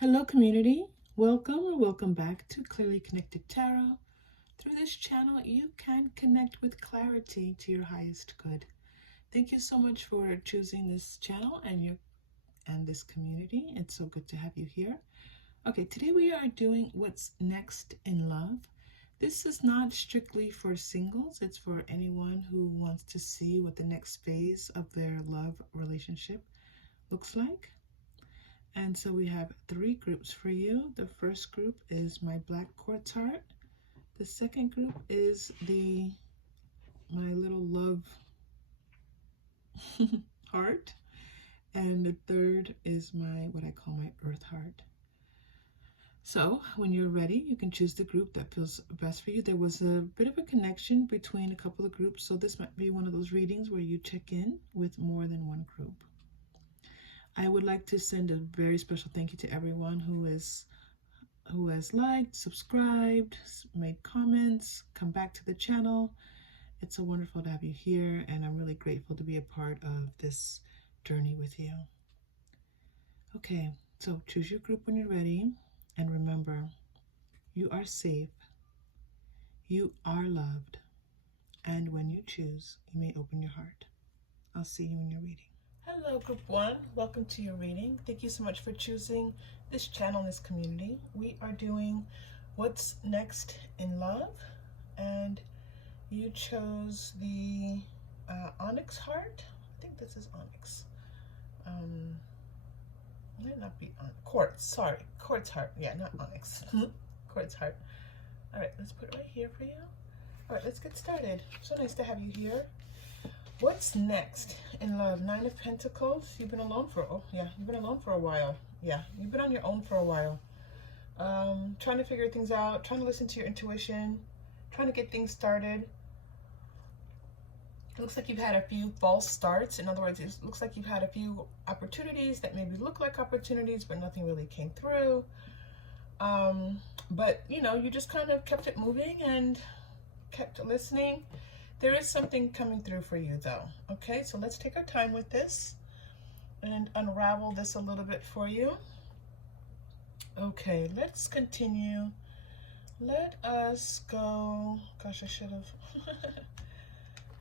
Hello community, welcome or welcome back to Clearly Connected Tarot. Through this channel you can connect with clarity to your highest good. Thank you so much for choosing this channel and this community. It's so good to have you here. Okay, today we are doing what's next in love. This is not strictly for singles, it's for anyone who wants to see what the next phase of their love relationship looks like. And so we have 3 groups for you. The first group is my black quartz heart. The second group is my little love heart. And the third is what I call my earth heart. So when you're ready, you can choose the group that feels best for you. There was a bit of a connection between a couple of groups, so this might be one of those readings where you check in with more than one group. I would like to send a very special thank you to everyone who has liked, subscribed, made comments, come back to the channel. It's so wonderful to have you here, and I'm really grateful to be a part of this journey with you. Okay, so choose your group when you're ready, and remember, you are safe, you are loved, and when you choose, you may open your heart. I'll see you in your reading. Hello group 1, welcome to your reading. Thank you so much for choosing this channel, this community. We are doing what's next in love, and you chose the onyx heart. I think this is onyx. Might not be quartz, sorry, quartz heart. Yeah, not onyx. Quartz heart. All right, let's put it right here for you. All right, let's get started. So nice to have you here. What's next in love? 9 of Pentacles. You've been alone for, you've been alone for a while. Yeah, you've been on your own for a while. Trying to figure things out, trying to listen to your intuition, trying to get things started. It looks like you've had a few false starts. In other words, it looks like you've had a few opportunities that maybe look like opportunities, but nothing really came through. But, you know, you just kind of kept it moving and kept listening. There is something coming through for you though. Okay, so let's take our time with this and unravel this a little bit for you. Okay, let's continue. Let us go. Gosh, I should have.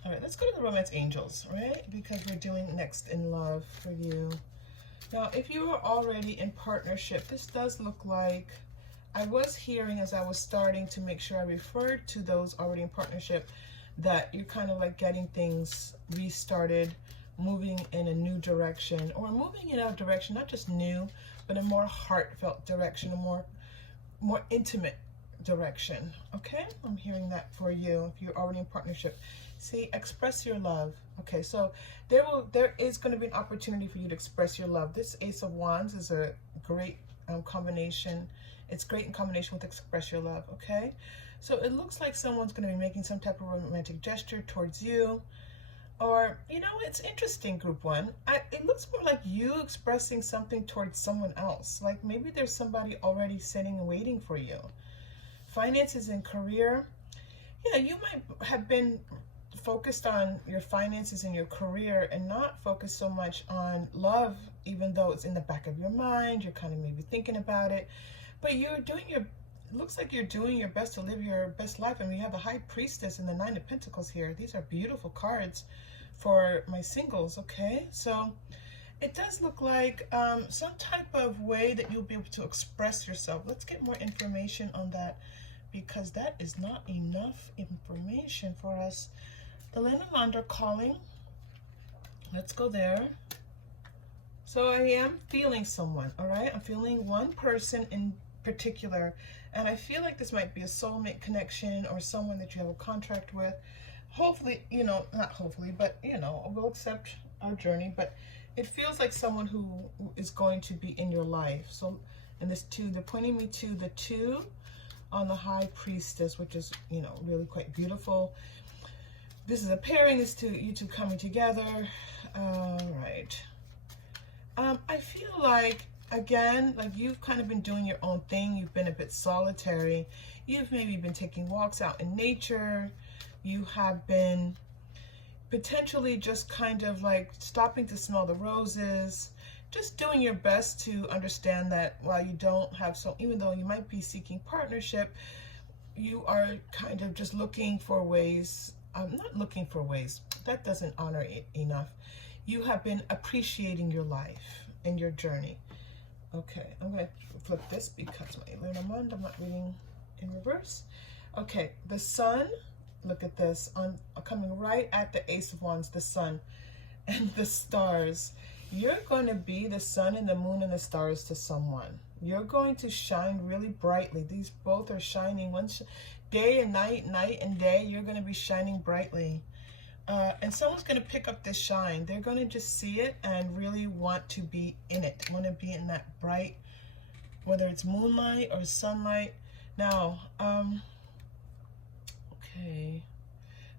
All right, let's go to the romance angels, right? Because we're doing next in love for you. Now, if you are already in partnership, this does look like, I was hearing as I was starting to make sure I referred to those already in partnership, that you're kind of like getting things restarted, moving in a new direction, or moving in a direction, not just new, but a more heartfelt direction, a more intimate direction. Okay, I'm hearing that for you if you're already in partnership. See, express your love. Okay, so there is going to be an opportunity for you to express your love. This Ace of Wands is a great combination. It's great in combination with express your love. Okay, so it looks like someone's going to be making some type of romantic gesture towards you. Or, you know, it's interesting, group 1. It looks more like you expressing something towards someone else. Like maybe there's somebody already sitting and waiting for you. Finances and career. Yeah, you might have been focused on your finances and your career and not focused so much on love, even though it's in the back of your mind. You're kind of maybe thinking about it. But you're doing it looks like you're doing your best to live your best life. I mean, you have the High Priestess and the 9 of Pentacles here. These are beautiful cards for my singles, okay? So it does look like some type of way that you'll be able to express yourself. Let's get more information on that, because that is not enough information for us. The Lenormand calling. Let's go there. So I am feeling someone, all right? I'm feeling one person in particular, and I feel like this might be a soulmate connection or someone that you have a contract with. Hopefully, you know, not hopefully, but, you know, we'll accept our journey, but it feels like someone who is going to be in your life. So, and this 2, they're pointing me to the 2 on the High Priestess, which is, you know, really quite beautiful. This is a pairing, this you two coming together. All right. I feel like, again, like you've kind of been doing your own thing. You've been a bit solitary. You've maybe been taking walks out in nature. You have been potentially just kind of like stopping to smell the roses, just doing your best to understand that while you don't have, so even though you might be seeking partnership, you are kind of just looking for ways, not looking for ways, that doesn't honor it enough. You have been appreciating your life and your journey. Okay, I'm going to flip this because my Lenormand, I'm not reading in reverse. Okay, the sun, look at this, coming right at the Ace of Wands, the sun and the stars. You're going to be the sun and the moon and the stars to someone. You're going to shine really brightly. These both are shining. Day and night, night and day, you're going to be shining brightly. And someone's going to pick up this shine. They're going to just see it and really want to be in it. Want to be in that bright, whether it's moonlight or sunlight. Now, okay.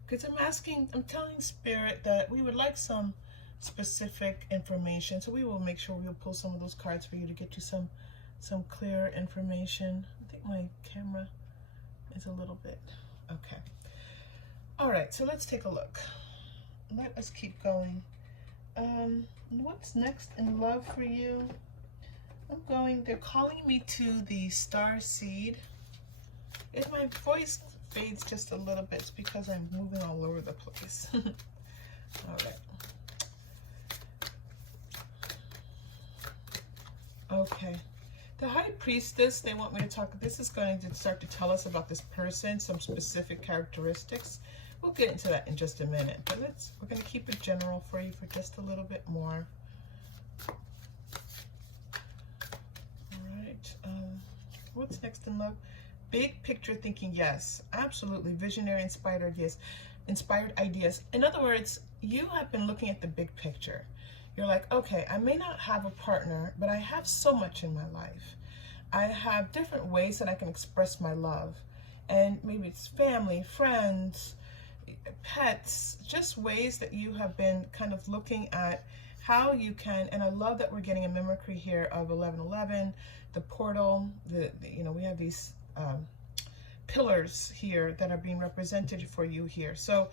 Because I'm telling Spirit that we would like some specific information. So we will make sure we'll pull some of those cards for you to get you some clear information. I think my camera is a little bit, okay. All right, so let's take a look. Let us keep going. What's next in love for you? They're calling me to the star seed. If my voice fades just a little bit, it's because I'm moving all over the place. All right. Okay. The High Priestess, they want me to talk. This is going to start to tell us about this person, some specific characteristics. We'll get into that in just a minute, but we're going to keep it general for you for just a little bit more. All right. What's next in love? Big picture thinking, yes, absolutely. Visionary, inspired ideas. In other words, you have been looking at the big picture. You're like, okay, I may not have a partner, but I have so much in my life. I have different ways that I can express my love. And maybe it's family, friends, pets, just ways that you have been kind of looking at how you can, and I love that we're getting a mimicry here of 1111, the portal, we have these pillars here that are being represented for you here. So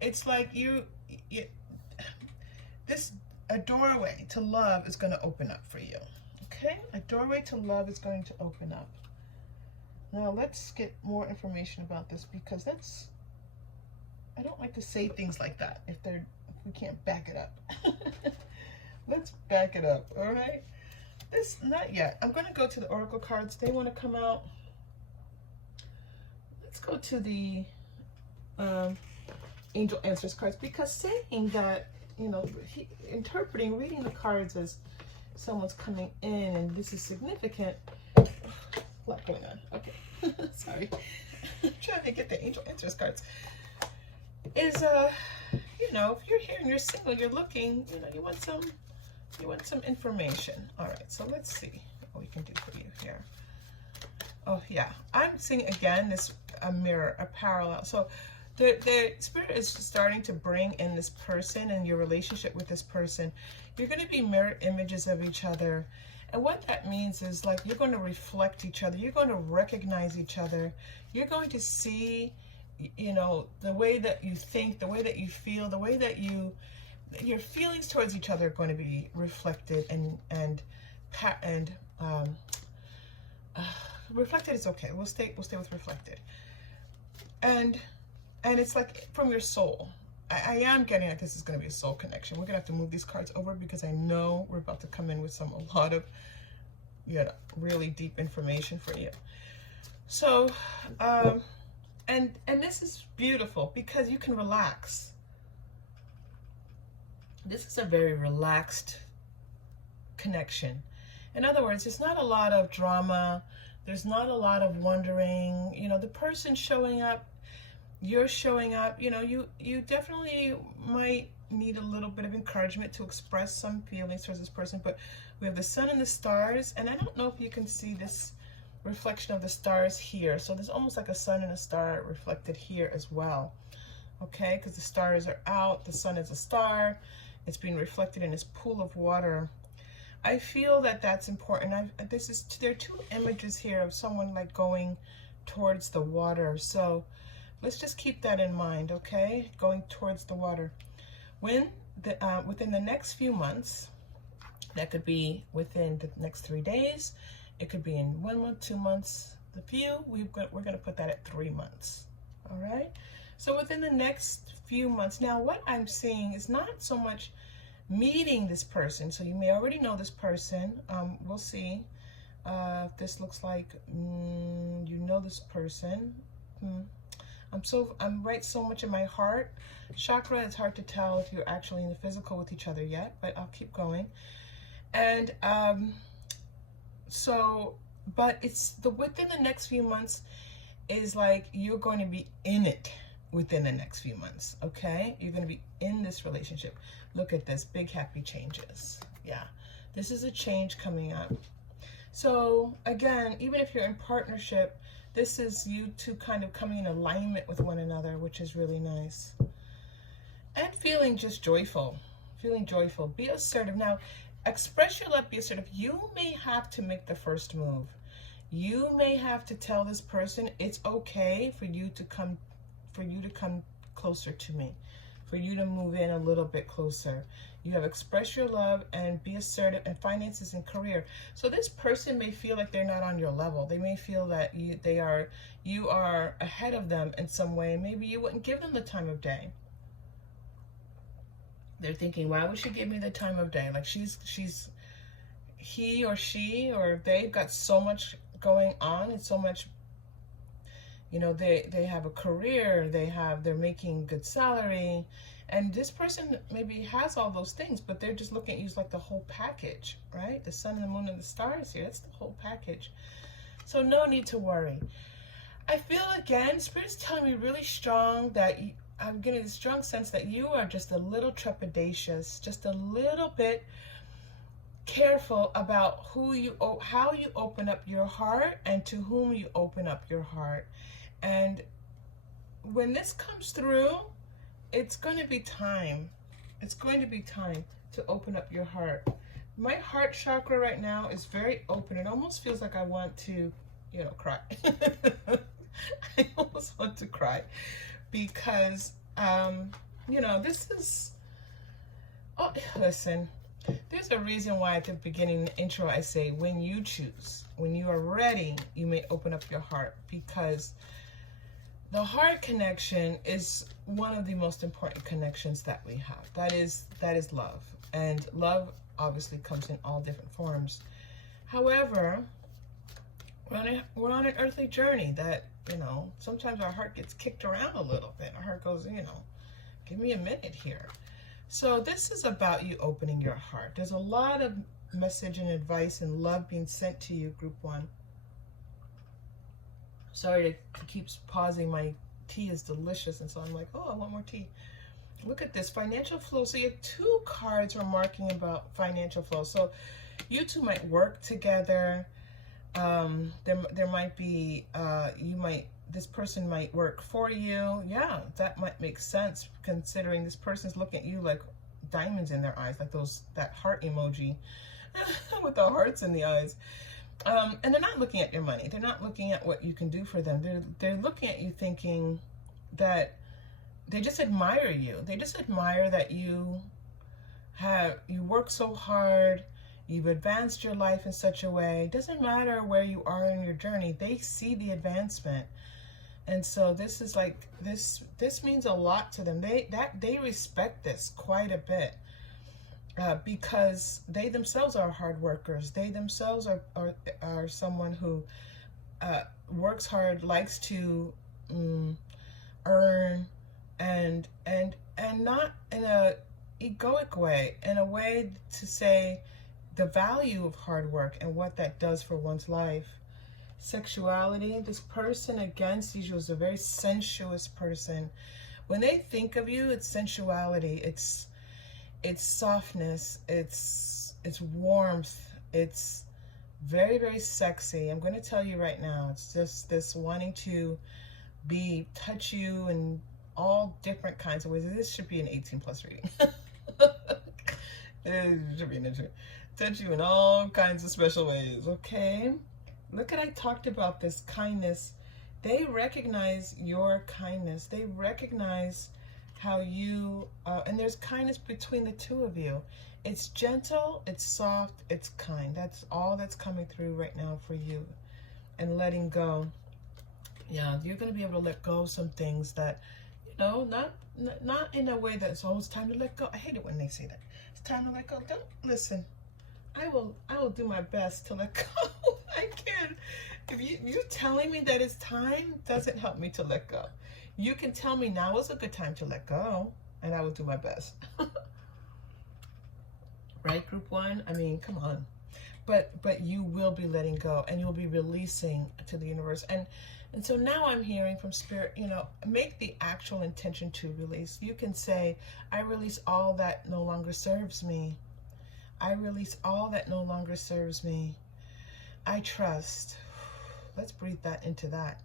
it's like a doorway to love is going to open up for you. Okay, a doorway to love is going to open up. Now let's get more information about this, because I don't like to say things like that if we can't back it up. Let's back it up, all right? Not yet. I'm going to go to the oracle cards. They want to come out. Let's go to the angel answers cards, because saying that, reading the cards as someone's coming in and this is significant. A lot going on. Okay. Sorry. I'm trying to get the angel answers cards. Is if you're here and you're single, you're looking, you want some information. All right, so let's see what we can do for you here. Oh yeah, I'm seeing again a mirror, a parallel. So the Spirit is starting to bring in this person and your relationship with this person. You're going to be mirror images of each other. And what that means is, like, you're going to reflect each other. You're going to recognize each other. You're going to see, the way that you think, the way that you feel, the way that your feelings towards each other are going to be reflected and reflected is okay. We'll stay with reflected. And it's like from your soul. I am getting that this is going to be a soul connection. We're going to have to move these cards over, because I know we're about to come in with a lot of really deep information for you. So, and this is beautiful because you can relax. This is a very relaxed connection. In other words, there's not a lot of drama. There's not a lot of wondering. The person showing up, you're showing up, you definitely might need a little bit of encouragement to express some feelings towards this person. But we have the sun and the stars, and I don't know if you can see this reflection of the stars here. So there's almost like a sun and a star reflected here as well. Okay, because the stars are out, the sun is a star, it's being reflected in this pool of water. I feel that that's important. There are two images here of someone like going towards the water. So let's just keep that in mind, okay? Going towards the water. Within the next few months, That could be within the next 3 days. It could be in 1 month, 2 months. The few, we're going to put that at 3 months. All right. So within the next few months. Now, what I'm seeing is not so much meeting this person. So you may already know this person. We'll see. This looks like you know this person. I'm right so much in my heart chakra. It's hard to tell if you're actually in the physical with each other yet, but I'll keep going. And but it's within the next few months is like you're going to be in it within the next few months. Okay, you're going to be in this relationship. Look at this, big happy changes. Yeah, this is a change coming up. So again, even if you're in partnership, this is you two kind of coming in alignment with one another, which is really nice. And feeling just joyful, Be assertive. Now, express your love, be assertive. You may have to make the first move. You may have to tell this person it's okay for you to come closer to me, for you to move in a little bit closer. You have express your love and be assertive, and finances and career. So this person may feel like they're not on your level. They may feel that you are ahead of them in some way. Maybe you wouldn't give them the time of day. They're thinking, why would she give me the time of day? Like he or she or they've got so much going on and so much, you know, they have a career, they're making good salary, and this person maybe has all those things, but they're just looking at you as like the whole package, right? The sun and the moon and the stars here, that's the whole package. So no need to worry. I feel again, Spirit's telling me really strong that I'm getting a strong sense that you are just a little trepidatious, just a little bit careful about how you open up your heart and to whom you open up your heart. And when this comes through, it's going to be time. It's going to be time to open up your heart. My heart chakra right now is very open. It almost feels like I want to, cry. I almost want to cry because, this is, listen, there's a reason why at the beginning of the intro I say, when you choose, when you are ready, you may open up your heart, because the heart connection is one of the most important connections that we have. That is love. And love obviously comes in all different forms. However, we're on an earthly journey that, sometimes our heart gets kicked around a little bit. Our heart goes, give me a minute here. So this is about you opening your heart. There's a lot of message and advice and love being sent to you, Group 1. Sorry to keep pausing. My tea is delicious, and so I'm like, I want more tea. Look at this, financial flow. So you have 2 cards are marking about financial flow. So you two might work together. There might be, this person might work for you. Yeah, that might make sense, considering this person's looking at you like diamonds in their eyes, like that heart emoji with the hearts in the eyes. And they're not looking at your money. They're not looking at what you can do for them. They're looking at you thinking that they just admire you. They just admire that you work so hard. You've advanced your life in such a way. It doesn't matter where you are in your journey. They see the advancement. And so this is like, this means a lot to them. They respect this quite a bit. Because they themselves are hard workers. They themselves are someone who works hard, likes to earn, and not in a egoic way, in a way to say the value of hard work and what that does for one's life. Sexuality, this person again sees you as a very sensuous person. When they think of you, it's sensuality, it's softness, it's warmth, it's very, very sexy. I'm going to tell you right now, it's just this wanting to touch you in all different kinds of ways. This should be an 18+ reading. It should be an intro. Touch you in all kinds of special ways, okay? Look at, I talked about this kindness. They recognize your kindness. They recognize how you, and there's kindness between the two of you. It's gentle, it's soft, it's kind. That's all that's coming through right now for you. And letting go. Yeah, you're going to be able to let go of some things that, you know, not in a way that's always time to let go. I hate it when they say that. It's time to let go. Don't listen. I will do my best to let go. I can. If you telling me that it's time doesn't help me to let go. You can tell me now is a good time to let go, and I will do my best. Right, group one? I mean, come on. But you will be letting go, and you'll be releasing to the universe. And so now I'm hearing from Spirit, you know, make the actual intention to release. You can say, I release all that no longer serves me. I release all that no longer serves me. I trust. Let's breathe that into that.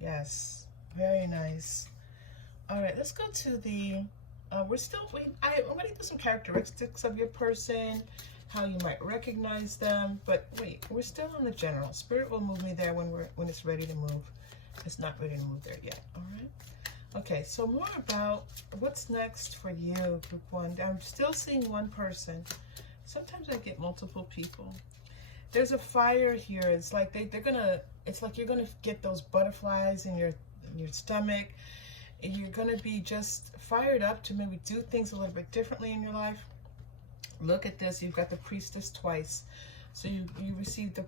Yes, very nice. All right, let's go to the, I'm going to do some characteristics of your person, how you might recognize them, but wait, we're still on the general. Spirit will move me there when it's ready to move. It's not ready to move there yet, all right? Okay, so more about what's next for you, group one. I'm still seeing one person. Sometimes I get multiple people. There's a fire here. It's like it's like you're gonna get those butterflies in your stomach. You're gonna be just fired up to maybe do things a little bit differently in your life. Look at this. You've got the priestess twice. So you received the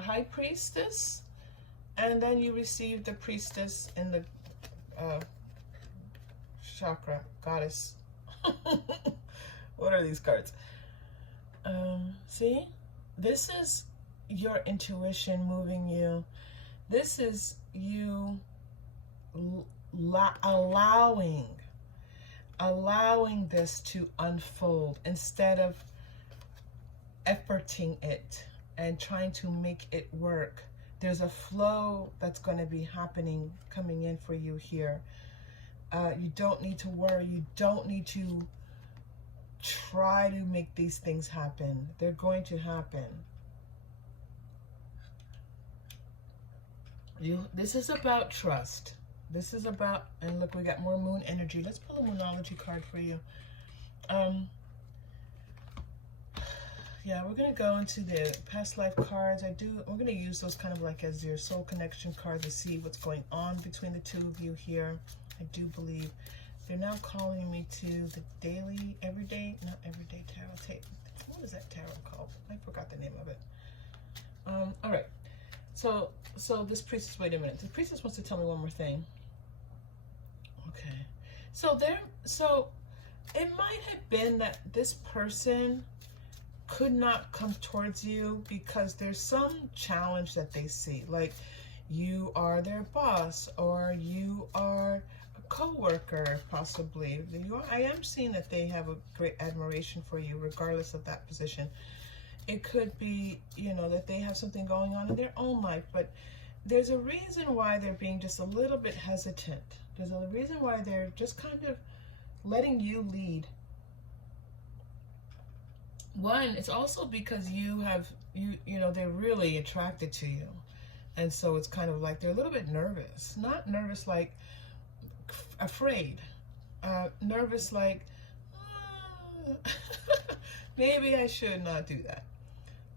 high priestess, and then you received the priestess in the chakra goddess. What are these cards? See, this is your intuition moving you. This is you allowing this to unfold instead of efforting it and trying to make it work. There's a flow that's going to be happening, coming in for you here. You don't need to worry. You don't need to try to make these things happen. They're going to happen. This is about trust. This is about, and look, we got more moon energy. Let's pull a moonology card for you. Yeah, we're going to go into the past life cards. We're going to use those kind of like as your soul connection card to see what's going on between the two of you here. I do believe they're now calling me to the daily, everyday tarot. What is that tarot called? I forgot the name of it. All right. So this priestess, wait a minute. The priestess wants to tell me one more thing. Okay. So it might have been that this person could not come towards you because there's some challenge that they see. Like you are their boss, or you are a co-worker, possibly. I am seeing that they have a great admiration for you, regardless of that position. It could be, you know, that they have something going on in their own life, but there's a reason why they're being just a little bit hesitant. There's a reason why they're just kind of letting you lead. One, it's also because you know, they're really attracted to you. And so it's kind of like they're a little bit nervous. Not nervous like afraid. Nervous like, maybe I should not do that.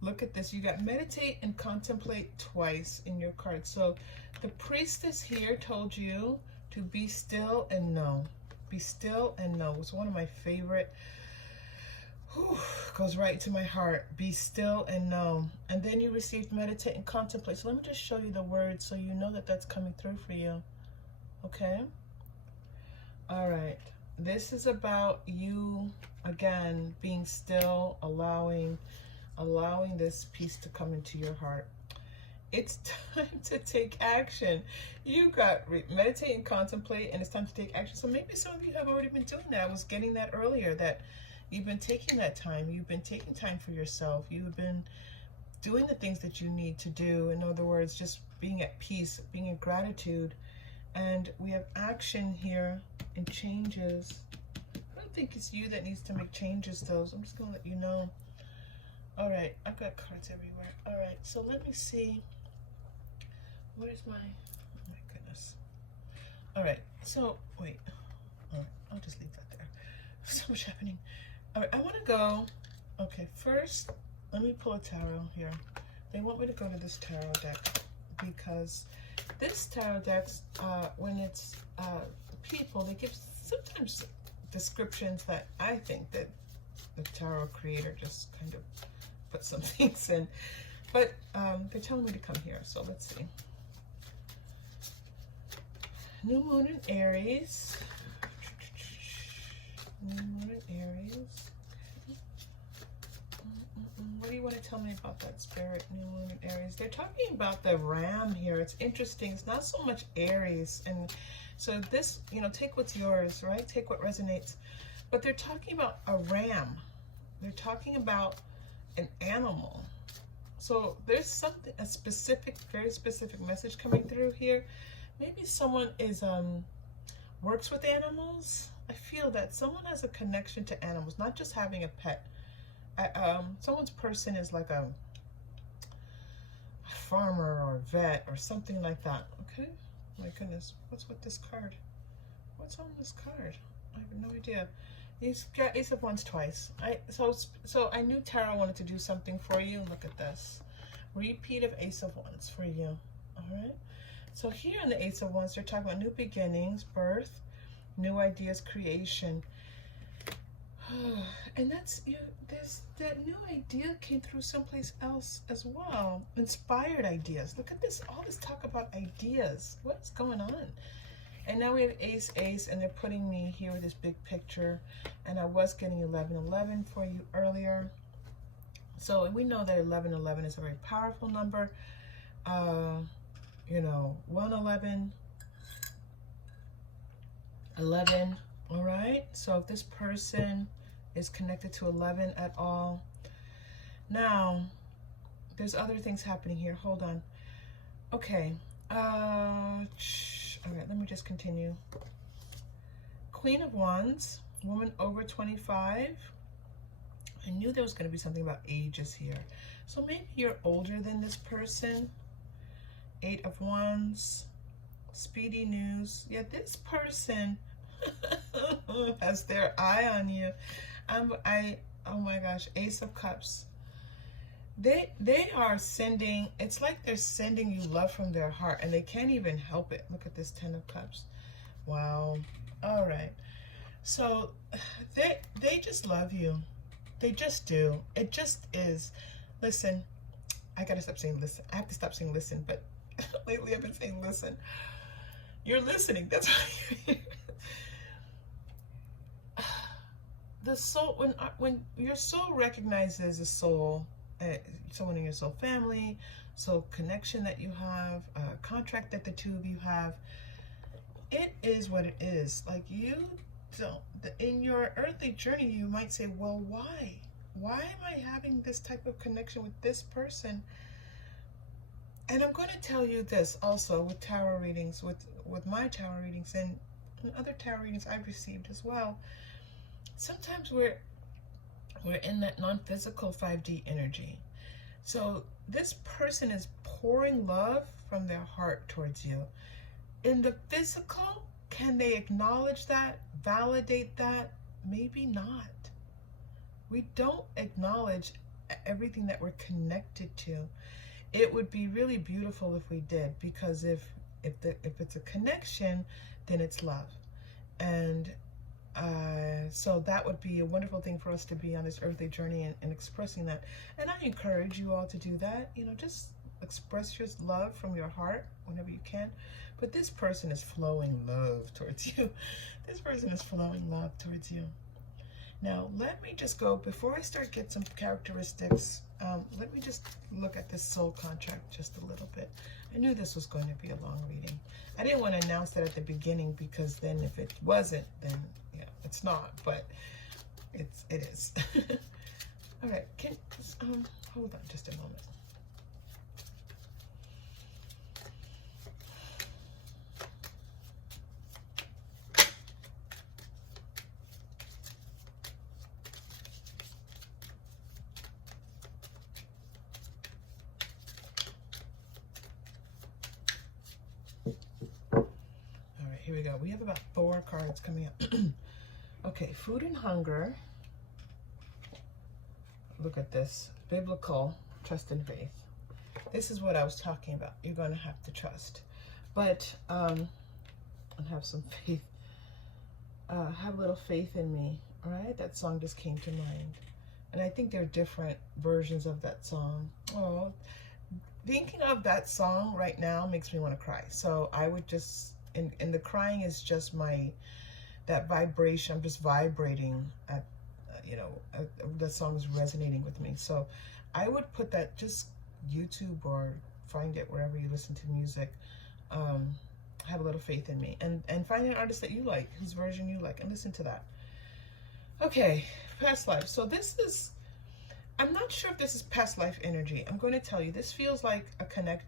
Look at this. You got meditate and contemplate twice in your card. So the priestess here told you to be still and know. Be still and know. It's one of my favorite. Whew, goes right to my heart. Be still and know. And then you received meditate and contemplate. So let me just show you the words so you know that that's coming through for you. Okay? All right. This is about you, again, being still, allowing this peace to come into your heart. It's time to take action. You got meditate and contemplate, and it's time to take action. So maybe some of you have already been doing that. I was getting that earlier, that you've been taking that time. You've been taking time for yourself. You've been doing the things that you need to do. In other words, just being at peace, being in gratitude. And we have action here and changes. I don't think it's you that needs to make changes, though. So I'm just going to let you know. All right, I've got cards everywhere. All right, so let me see. Where's my, oh my goodness. All right, so wait. All right. I'll just leave that there. So much happening. All right, I want to go. Okay, first, let me pull a tarot here. They want me to go to this tarot deck because this tarot deck, when it's people, they give sometimes descriptions that I think that the tarot creator just kind of put some things in. But they're telling me to come here, so let's see. New Moon in Aries. New Moon in Aries. What do you want to tell me about that, Spirit? New Moon in Aries. They're talking about the ram here. It's interesting. It's not so much Aries. And so this, you know, take what's yours, right? Take what resonates. But they're talking about a ram. They're talking about an animal. So there's something, a specific, very specific message coming through here. Maybe someone is works with animals. I feel that someone has a connection to animals, not just having a pet. Someone's person is like a farmer or a vet or something like that. Okay, my goodness, what's with this card? What's on this card? I have no idea. He's got Ace of Wands twice. So I knew Tarot wanted to do something for you. Look at this. Repeat of Ace of Wands for you. All right. So here in the Ace of Wands, they're talking about new beginnings, birth, new ideas, creation. And that's, you know, that new idea came through someplace else as well. Inspired ideas. Look at this, all this talk about ideas. What's going on? And now we have Ace, Ace, and they're putting me here with this big picture. And I was getting 1111 for you earlier. So we know that 1111 is a very powerful number. You know, 111, 11, all right? So if this person is connected to 11 at all. Now, there's other things happening here. Hold on. Okay. All right, let me just continue. Queen of Wands, woman over 25. I knew there was going to be something about ages here. So maybe you're older than this person. 8 of Wands, speedy news. Yeah, this person has their eye on you. Oh my gosh, Ace of Cups. They are sending, it's like they're sending you love from their heart, and they can't even help it. Look at this 10 of Cups. Wow. All right. So they just love you. They just do. It just is. Listen, I gotta stop saying listen. I have to stop saying listen, but lately I've been saying listen. You're listening. That's why you're here. The soul, when your soul recognizes a soul, someone in your soul family, soul connection that you have, a contract that the two of you have, it is what it is. Like, you don't, in your earthly journey, you might say, well, why? Why am I having this type of connection with this person? And I'm going to tell you this also with tarot readings, with my tarot readings and other tarot readings I've received as well. Sometimes we're in that non-physical 5D energy. So this person is pouring love from their heart towards you. In the physical, can they acknowledge that, validate that? Maybe not. We don't acknowledge everything that we're connected to. It would be really beautiful if we did, because if it's a connection, then it's love. And so that would be a wonderful thing for us to be on this earthly journey and expressing that. And I encourage you all to do that. You know, just express your love from your heart whenever you can. But this person is flowing love towards you. This person is flowing love towards you. Now, let me just go, before I start get some characteristics, let me just look at this soul contract just a little bit. I knew this was going to be a long reading. I didn't want to announce that at the beginning, because then if it wasn't, then yeah, it's not, but it is. All right, hold on just a moment. Here we go. We have about 4 cards coming up. Okay, food and hunger. Look at this. Biblical trust and faith. This is what I was talking about. You're going to have to trust. But, and have some faith. Have a little faith in me. All right? That song just came to mind. And I think there are different versions of that song. Oh, thinking of that song right now makes me want to cry. So I would just, and the crying is just that vibration. I'm just vibrating at, the song is resonating with me. So I would put that, just YouTube or find it wherever you listen to music. Have a little faith in me, and find an artist that you like, whose version you like, and listen to that. Okay, past life. So this is, I'm not sure if this is past life energy. I'm going to tell you, this feels like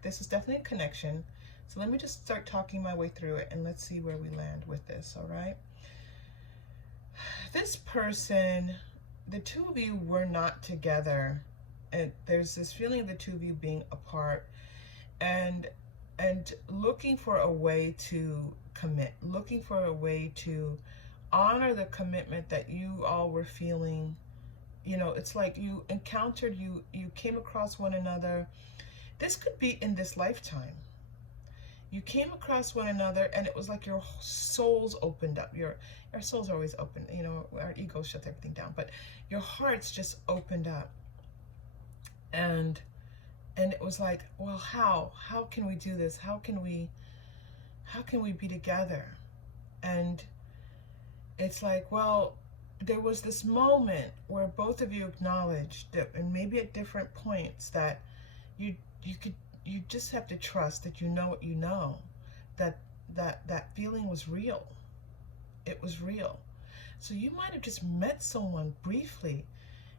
this is definitely a connection. So let me just start talking my way through it, and let's see where we land with this, all right? This person, the two of you were not together, and there's this feeling of the two of you being apart, and looking for a way to commit, looking for a way to honor the commitment that you all were feeling. It's like you encountered, you came across one another. This could be in this lifetime. You came across one another, and it was like your souls opened up. Our souls are always open. Our ego shuts everything down, but your hearts just opened up. And it was like, well, how can we do this? How can we be together? And it's like, well, there was this moment where both of you acknowledged that, and maybe at different points, that you just have to trust that you know what you know, that feeling was real. It was real. So you might have just met someone briefly.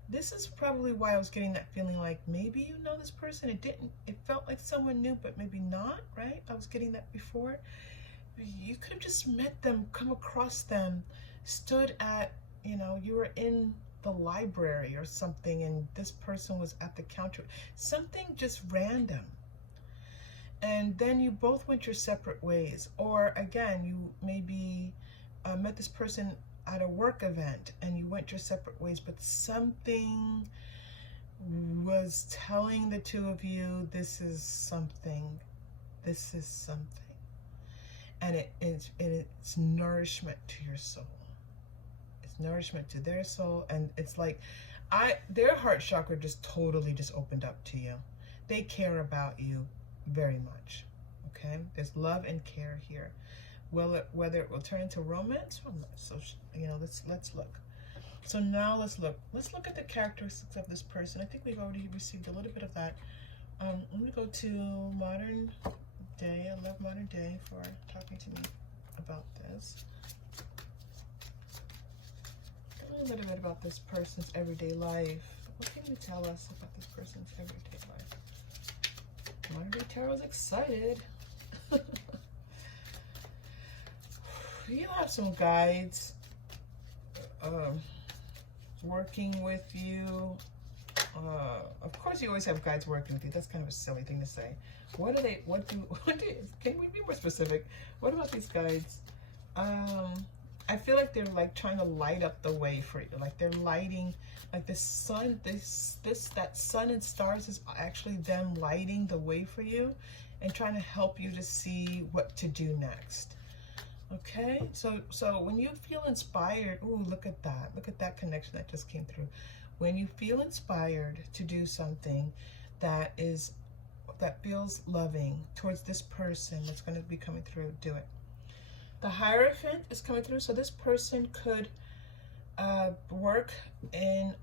This is probably why I was getting that feeling like maybe you know this person. It felt like someone new, but maybe not, right? I was getting that before. You could have just met them, come across them, stood at, you were in the library or something, and this person was at the counter. Something just random. And then you both went your separate ways. Or again, you maybe met this person at a work event and you went your separate ways, but something was telling the two of you, this is something, and it's nourishment to your soul. It's nourishment to their soul, and it's like their heart chakra just totally just opened up to you. They care about you very much. Okay, there's love and care here. Whether it will turn into romance, I'm not so, let's look. So now let's look at the characteristics of this person. I think we've already received a little bit of that. I'm gonna go to modern day. I love modern day for talking to me about this. A little bit about this person's everyday life. What can you tell us about this person's everyday life? Modern day Tarot is excited. You have some guides working with you. Of course, you always have guides working with you. That's kind of a silly thing to say. Can we be more specific? What about these guides? I feel like they're like trying to light up the way for you. Like they're lighting, like the sun, that sun and stars is actually them lighting the way for you and trying to help you to see what to do next. Okay, so when you feel inspired, ooh, look at that connection that just came through. When you feel inspired to do something that feels loving towards this person that's going to be coming through, do it. The Hierophant is coming through, so this person could work in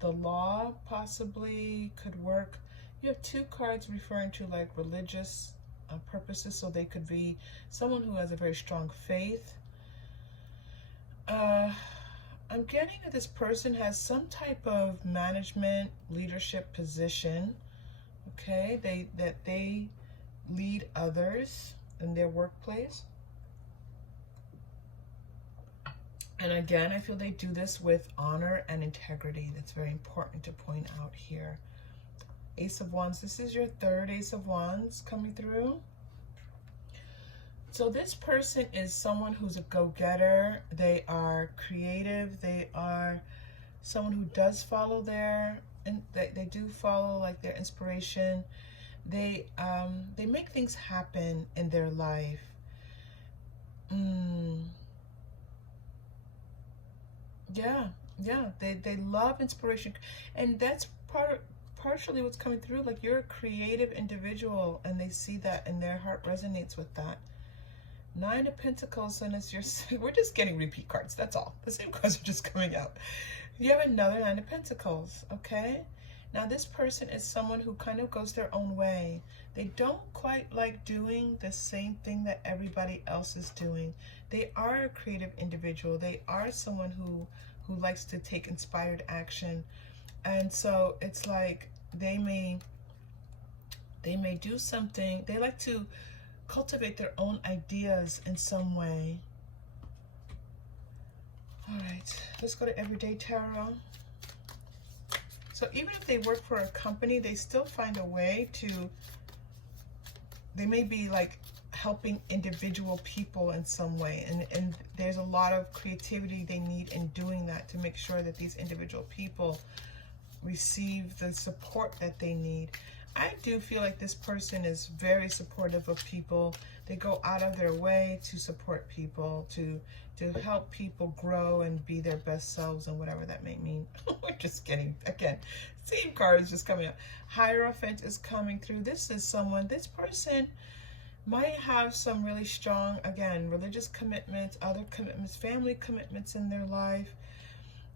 the law, possibly could work. You have two cards referring to like religious purposes, so they could be someone who has a very strong faith. I'm getting that this person has some type of management leadership position. Okay, they lead others in their workplace. And again, I feel they do this with honor and integrity. That's very important to point out here. Ace of Wands, this is your third Ace of Wands coming through. So this person is someone who's a go-getter. They are creative. They are someone who does follow their, and they do follow like their inspiration. They make things happen in their life. Yeah, yeah. They love inspiration, and that's partially what's coming through. Like, you're a creative individual, and they see that, and their heart resonates with that. Nine of Pentacles, and it's your, we're just getting repeat cards, that's all. The same cards are just coming out. You have another Nine of Pentacles, okay? Now this person is someone who kind of goes their own way. They don't quite like doing the same thing that everybody else is doing. They are a creative individual. They are someone who likes to take inspired action. And so it's like they may do something. They like to cultivate their own ideas in some way. All right, let's go to Everyday Tarot. So even if they work for a company, they still find a way to, they may be like helping individual people in some way. And there's a lot of creativity they need in doing that to make sure that these individual people receive the support that they need. I do feel like this person is very supportive of people. They go out of their way to support people, to help people grow and be their best selves, and whatever that may mean. We're just getting, again, same cards just coming up. Hierophant is coming through. This is someone, this person might have some really strong, again, religious commitments, other commitments, family commitments in their life.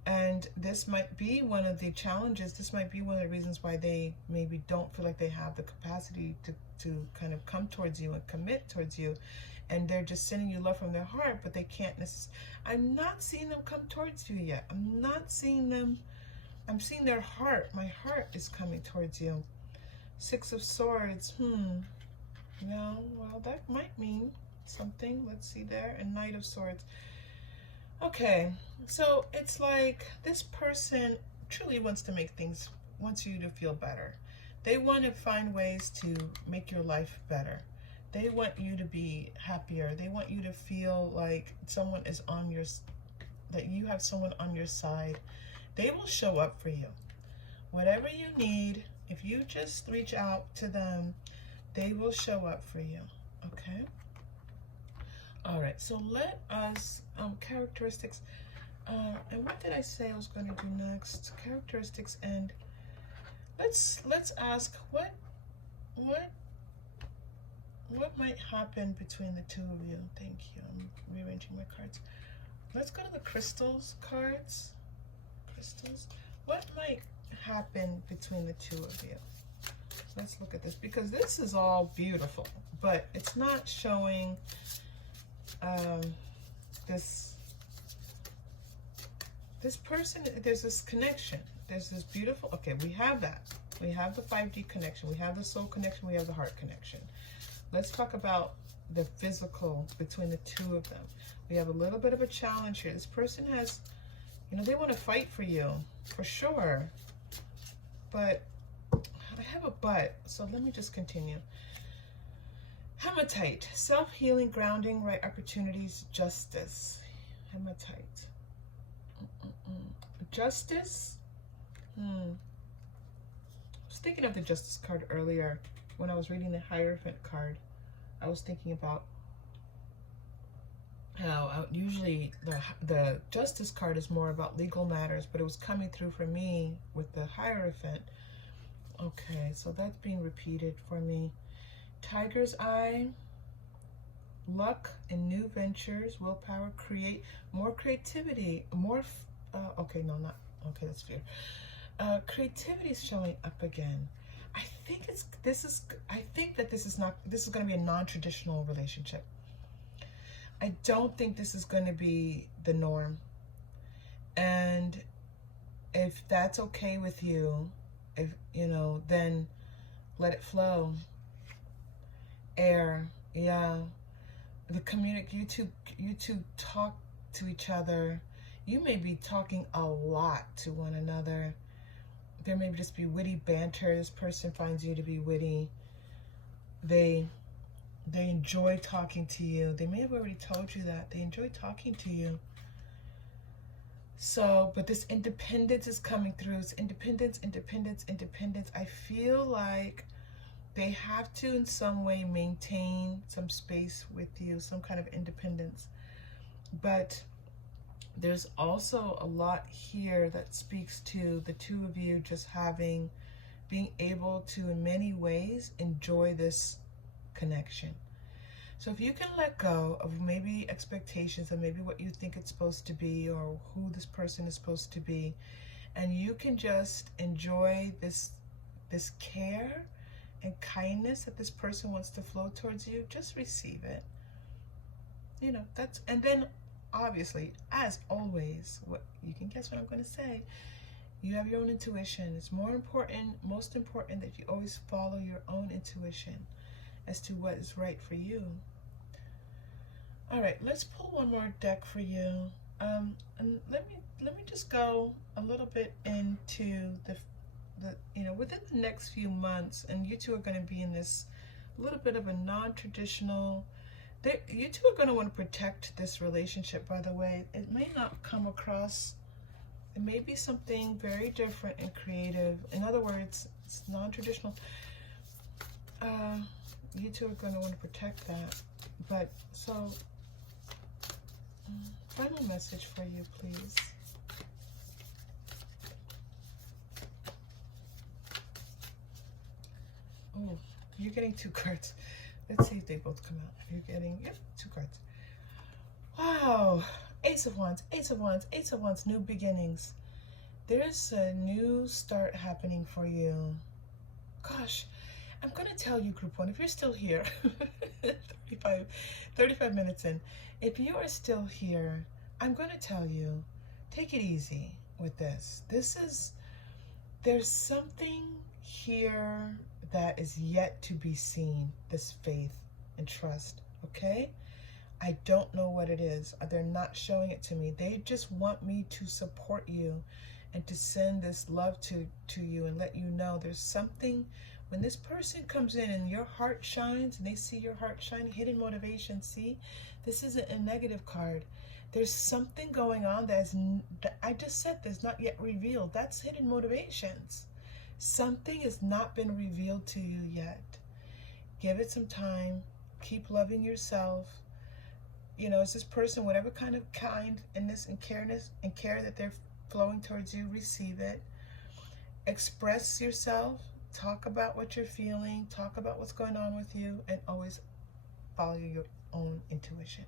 And this might be one of the challenges. This might be one of the reasons why they maybe don't feel like they have the capacity to kind of come towards you and commit towards you. And they're just sending you love from their heart, but they can't necessarily. I'm not seeing them come towards you yet. I'm not seeing them. I'm seeing their heart. My heart is coming towards you. Six of Swords. No, well, that might mean something. Let's see there. And Knight of Swords. Okay, so it's like this person truly wants to make things, wants you to feel better. They want to find ways to make your life better. They want you to be happier. They want you to feel like someone is on your, that you have someone on your side. They will show up for you. Whatever you need, if you just reach out to them, they will show up for you, okay? All right, so let us, characteristics, and what did I say I was going to do next? Characteristics, and let's ask what might happen between the two of you. Thank you. I'm rearranging my cards. Let's go to the crystals cards. Crystals. What might happen between the two of you? Let's look at this, because this is all beautiful, but it's not showing this person. There's this connection. There's this beautiful, okay, we have that. We have the 5D connection. We have the soul connection. We have the heart connection. Let's talk about the physical between the two of them. We have a little bit of a challenge here. This person has, they want to fight for you, for sure. But I have a but, so let me just continue. Hematite, self-healing, grounding, right opportunities, justice. Hematite. Justice? I was thinking of the Justice card earlier when I was reading the Hierophant card. I was thinking about how usually the Justice card is more about legal matters, but it was coming through for me with the Hierophant. Okay, so that's being repeated for me. Tiger's Eye, luck and new ventures, willpower, create, more creativity, more, okay, no, not, okay, that's fear. Creativity is showing up again. I think this is going to be a non-traditional relationship. I don't think this is going to be the norm. And if that's okay with you, if, then let it flow. Air, yeah. You two talk to each other. You may be talking a lot to one another. There may just be witty banter. This person finds you to be witty. They They enjoy talking to you. They may have already told you that. They enjoy talking to you. So, but this independence is coming through. It's independence, independence, independence. I feel like they have to in some way maintain some space with you, some kind of independence. But there's also a lot here that speaks to the two of you just being able to, in many ways, enjoy this connection. So if you can let go of maybe expectations and maybe what you think it's supposed to be or who this person is supposed to be, and you can just enjoy this care and kindness that this person wants to flow towards you, just receive it. You know, that's, and then obviously, as always, what you can guess what I'm going to say. You have your own intuition. It's most important that you always follow your own intuition as to what is right for you. All right, let's pull one more deck for you. And let me just go a little bit into the within the next few months, and you two are going to be in this little bit of a non-traditional. You two are going to want to protect this relationship, by the way. It may not come across. It may be something very different and creative. In other words, it's non-traditional. You two are going to want to protect that. But so, final message for you, please. Oh, you're getting 2 cards. Let's see if they both come out. You're getting, yep, 2 cards. Wow. Ace of Wands, Ace of Wands, Ace of Wands, new beginnings. There's a new start happening for you. Gosh, I'm going to tell you, Group 1, if you're still here, 35 minutes in, if you are still here, I'm going to tell you, take it easy with this. There's something here that is yet to be seen, this faith and trust, okay? I don't know what it is. They're not showing it to me. They just want me to support you and to send this love to you and let you know there's something. When this person comes in and your heart shines and they see your heart shining, hidden motivation, see? This isn't a negative card. There's something going on that I just said there's not yet revealed. That's hidden motivations. Something has not been revealed to you yet. Give it some time. Keep loving yourself. You know, it's this person, whatever kind of kindness and care that they're flowing towards you, receive it. Express yourself. Talk about what you're feeling. Talk about what's going on with you, and always follow your own intuition.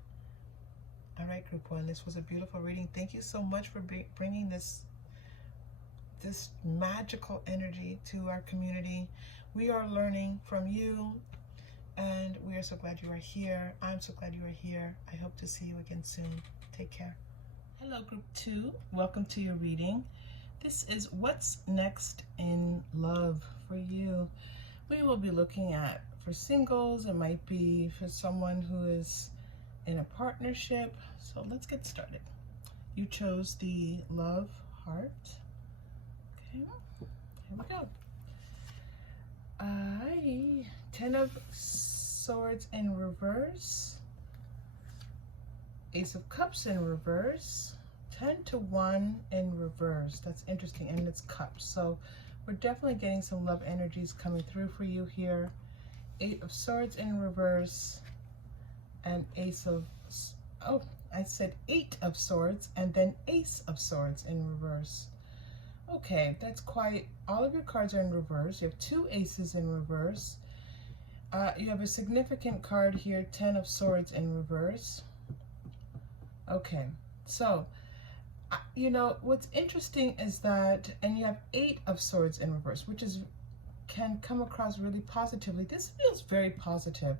All right, Group 1, this was a beautiful reading. Thank you so much for bringing this magical energy to our community. We are learning from you, and we are so glad you are here. I'm so glad you are here. I hope to see you again soon. Take care. Hello, Group 2. Welcome to your reading. This is What's Next in Love for you. We will be looking at, for singles, it might be for someone who is in a partnership. So let's get started. You chose the love heart. Okay, here we go. 10 of Swords in reverse, Ace of Cups in reverse, 10 to 1 in reverse. That's interesting, and it's Cups. So we're definitely getting some love energies coming through for you here. 8 of Swords in reverse, and Ace of, oh, I said 8 of Swords, and then Ace of Swords in reverse. Okay, that's quite, all of your cards are in reverse. You have 2 aces in reverse. You have a significant card here, 10 of Swords in reverse. Okay, so, you know, what's interesting is that, and you have 8 of Swords in reverse, which can come across really positively. This feels very positive.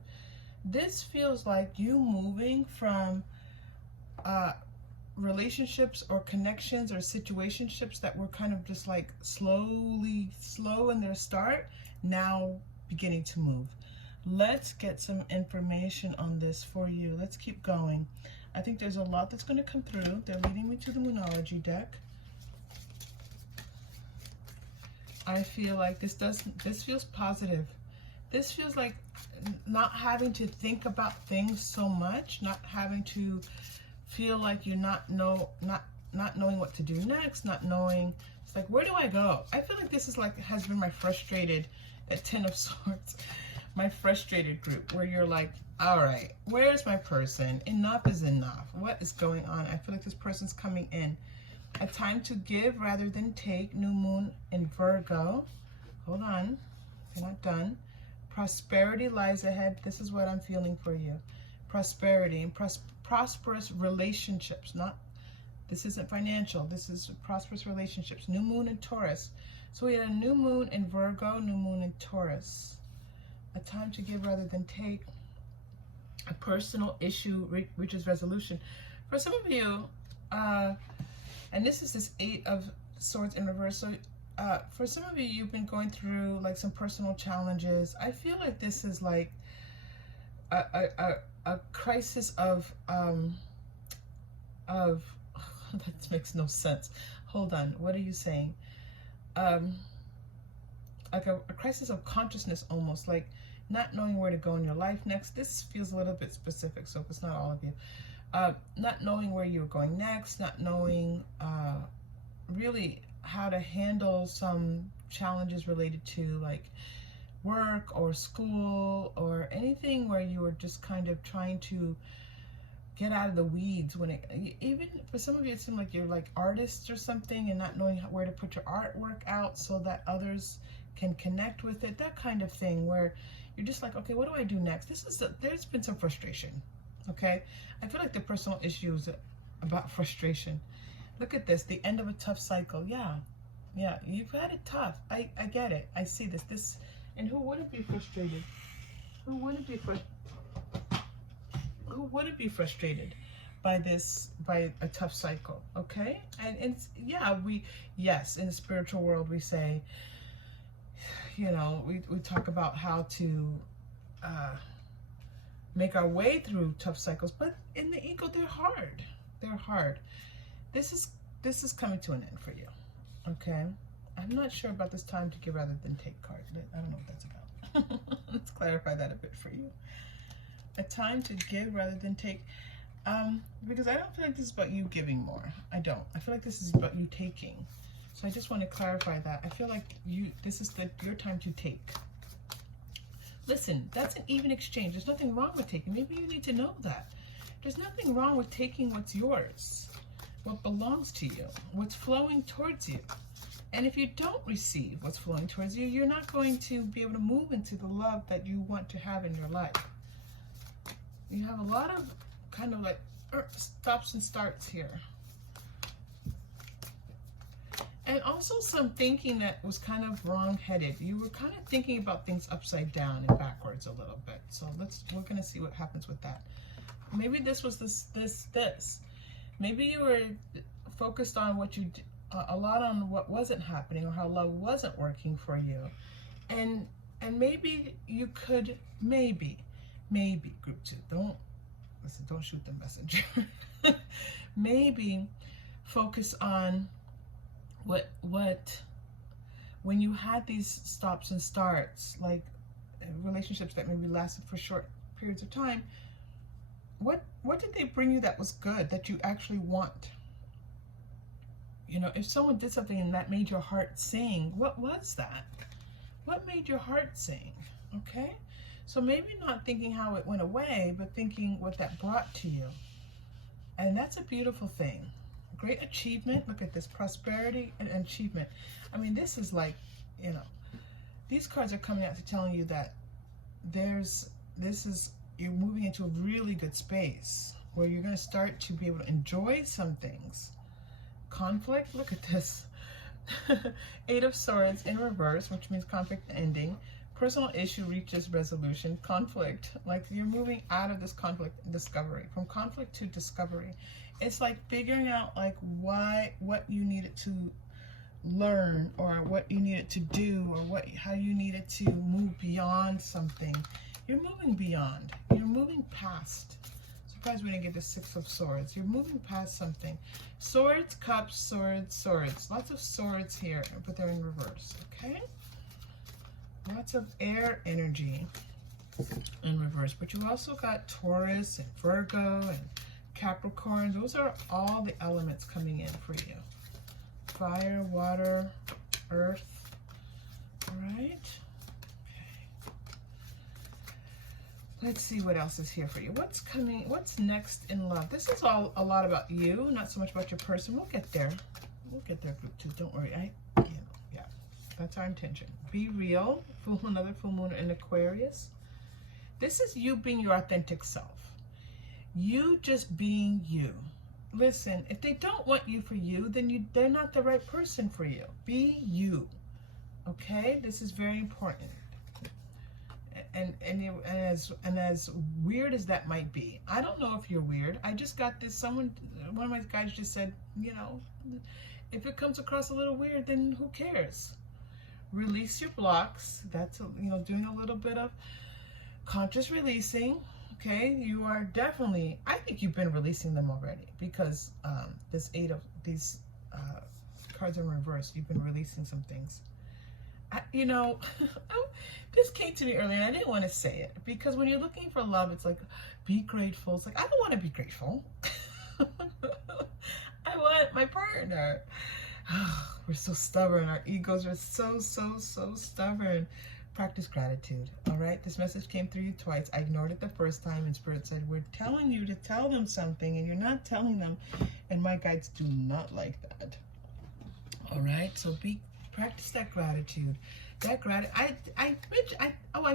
This feels like you moving from relationships or connections or situationships that were kind of just like slow in their start, now beginning to move. Let's get some information on this for you. Let's keep going. I think there's a lot that's going to come through. They're leading me to the Moonology deck. I feel like this feels positive. This feels like not having to think about things so much, not having to feel like you're not knowing what to do next, not knowing, it's like, where do I go? I feel like this is like, has been my frustrated, at 10 of Swords, my frustrated group, where you're like, all right, where's my person? Enough is enough. What is going on? I feel like this person's coming in. A time to give rather than take. New moon in Virgo. Hold on, you're not done. Prosperity lies ahead. This is what I'm feeling for you. Prosperity and prosperous relationships. Not, this isn't financial. This is prosperous relationships. New moon in Taurus. So we had a new moon in Virgo, new moon in Taurus. A time to give rather than take. A personal issue reaches resolution. For some of you, and this is this 8 of Swords in reverse. So for some of you, you've been going through like some personal challenges. I feel like this is like a crisis of that makes no sense. Hold on, what are you saying? Like a crisis of consciousness, almost like not knowing where to go in your life next. This feels a little bit specific, so it's not all of you. Not knowing where you're going next, not knowing really how to handle some challenges related to like work or school or anything where you are just kind of trying to get out of the weeds. When it, even for some of you, it seems like you're like artists or something and not knowing where to put your artwork out so that others can connect with it, that kind of thing, where you're just like, okay, what do I do next? There's been some frustration. Okay, I feel like the personal issue is about frustration. Look at this, the end of a tough cycle. Yeah, you've had it tough. I get it. I see this. And who wouldn't be frustrated? Who wouldn't be frustrated by this, by a tough cycle? Okay, and it's, yeah, yes, in the spiritual world we say, you know, we talk about how to make our way through tough cycles, but in the ego, they're hard. They're hard. This is coming to an end for you. Okay, I'm not sure about this time to give rather than take card. I don't know what that's about. Let's clarify that a bit for you. A time to give rather than take, because I don't feel like this is about you giving more. I don't. I feel like this is about you taking. So I just want to clarify that. I feel like this is your time to take. Listen, that's an even exchange. There's nothing wrong with taking. Maybe you need to know that. There's nothing wrong with taking what's yours, what belongs to you, what's flowing towards you. And if you don't receive what's flowing towards you, you're not going to be able to move into the love that you want to have in your life. You have a lot of kind of like stops and starts here. And also some thinking that was kind of wrong-headed. You were kind of thinking about things upside down and backwards a little bit. So we're going to see what happens with that. Maybe this was this. Maybe you were focused on what you did, a lot on what wasn't happening or how love wasn't working for you. And maybe you could, maybe, group 2, don't shoot the messenger. Maybe focus on when you had these stops and starts, like relationships that maybe lasted for short periods of time, what did they bring you that was good, that you actually want? You know, if someone did something and that made your heart sing, what was that? What made your heart sing? Okay, so maybe not thinking how it went away, but thinking what that brought to you. And that's a beautiful thing. Great achievement. Look at this, prosperity and achievement. I mean, this is like, you know, these cards are coming out to telling you that you're moving into a really good space where you're going to start to be able to enjoy some things. Conflict, look at this. 8 of Swords in reverse, which means conflict ending. Personal issue reaches resolution. Conflict, like you're moving out of this conflict and discovery. From conflict to discovery. It's like figuring out like what you needed to learn, or what you needed to do, or how you needed to move beyond something. You're moving beyond. You're moving past. Surprised we didn't get the 6 of Swords. You're moving past something. Swords, cups, swords, swords. Lots of swords here, but they're in reverse, okay? Lots of air energy in reverse. But you also got Taurus and Virgo and Capricorn. Those are all the elements coming in for you. Fire, water, earth. All right. Okay. Let's see what else is here for you. What's coming? What's next in love? This is all a lot about you, not so much about your person. We'll get there. We'll get there, group 2. Don't worry. Yeah. That's our intention. Be real. Another full moon in Aquarius. This is you being your authentic self. You just being you. Listen, if they don't want you for you, then they're not the right person for you. Be you. Okay? This is very important. And as weird as that might be, I don't know if you're weird. I just got this. One of my guys just said, you know, if it comes across a little weird, then who cares? Release your blocks. That's, doing a little bit of conscious releasing. Okay, you are definitely, I think you've been releasing them already, because this 8 of these cards in reverse, you've been releasing some things. This came to me earlier and I didn't want to say it, because when you're looking for love, it's like, be grateful. It's like, I don't want to be grateful. I want my partner. We're so stubborn. Our egos are so stubborn. Practice gratitude. All right, this message came through you twice. I ignored it the first time, and Spirit said, we're telling you to tell them something and you're not telling them, and my guides do not like that. All right, so practice that gratitude. I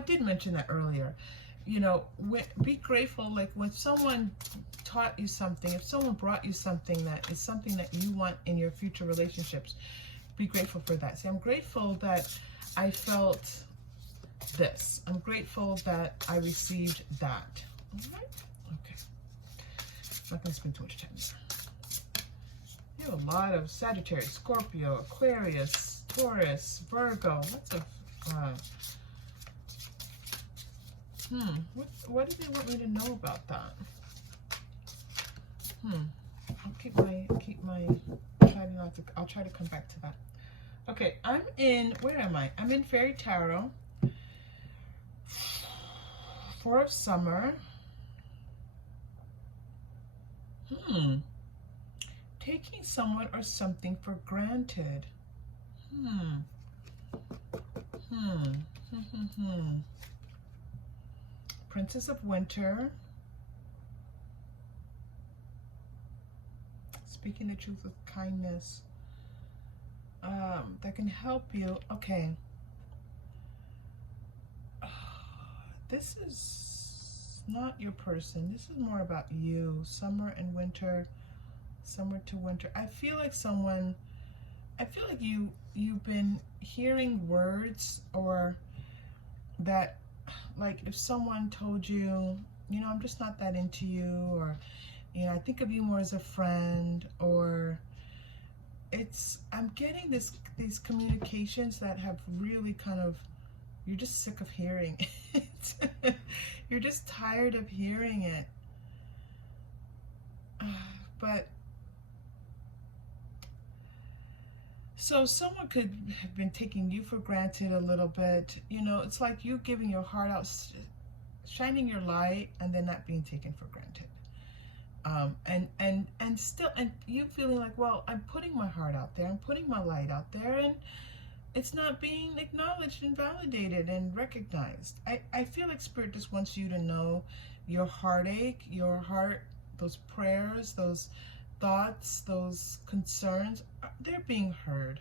did mention that earlier. Be grateful. Like when someone taught you something, if someone brought you something that is something that you want in your future relationships, be grateful for that. See, I'm grateful that I felt this. I'm grateful that I received that. All right? Okay. I'm not going to spend too much time there. You have a lot of Sagittarius, Scorpio, Aquarius, Taurus, Virgo. Lots of what do they want me to know about that? I'll try to come back to that. Okay, where am I? I'm in Fairy Tarot. 4 of Summer. Taking someone or something for granted. Princess of Winter. Speaking the truth with kindness. That can help you. Okay. This is not your person. This is more about you. Summer and winter. Summer to winter. I feel like you've been hearing words, or that, like, if someone told you, I'm just not that into you, or, I think of you more as a friend, or I'm getting these communications that have really kind of, you're just sick of hearing it. You're just tired of hearing it. But so someone could have been taking you for granted a little bit. It's like you giving your heart out, shining your light, and then not being taken for granted. And you feeling like, well, I'm putting my heart out there, I'm putting my light out there, and it's not being acknowledged and validated and recognized. I feel like Spirit just wants you to know your heartache, your heart, those prayers, those thoughts, those concerns, they're being heard.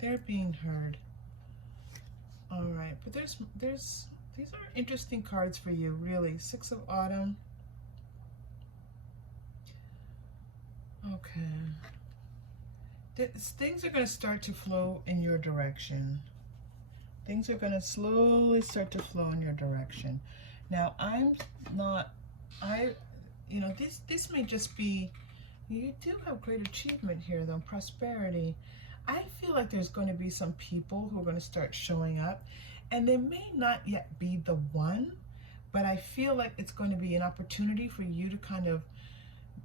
They're being heard. All right, but these are interesting cards for you, really. 6 of Autumn. Okay. Things are going to start to flow in your direction. Things are going to slowly start to flow in your direction. Now, this may just be, you do have great achievement here, though, prosperity. I feel like there's going to be some people who are going to start showing up, and they may not yet be the one, but I feel like it's going to be an opportunity for you to kind of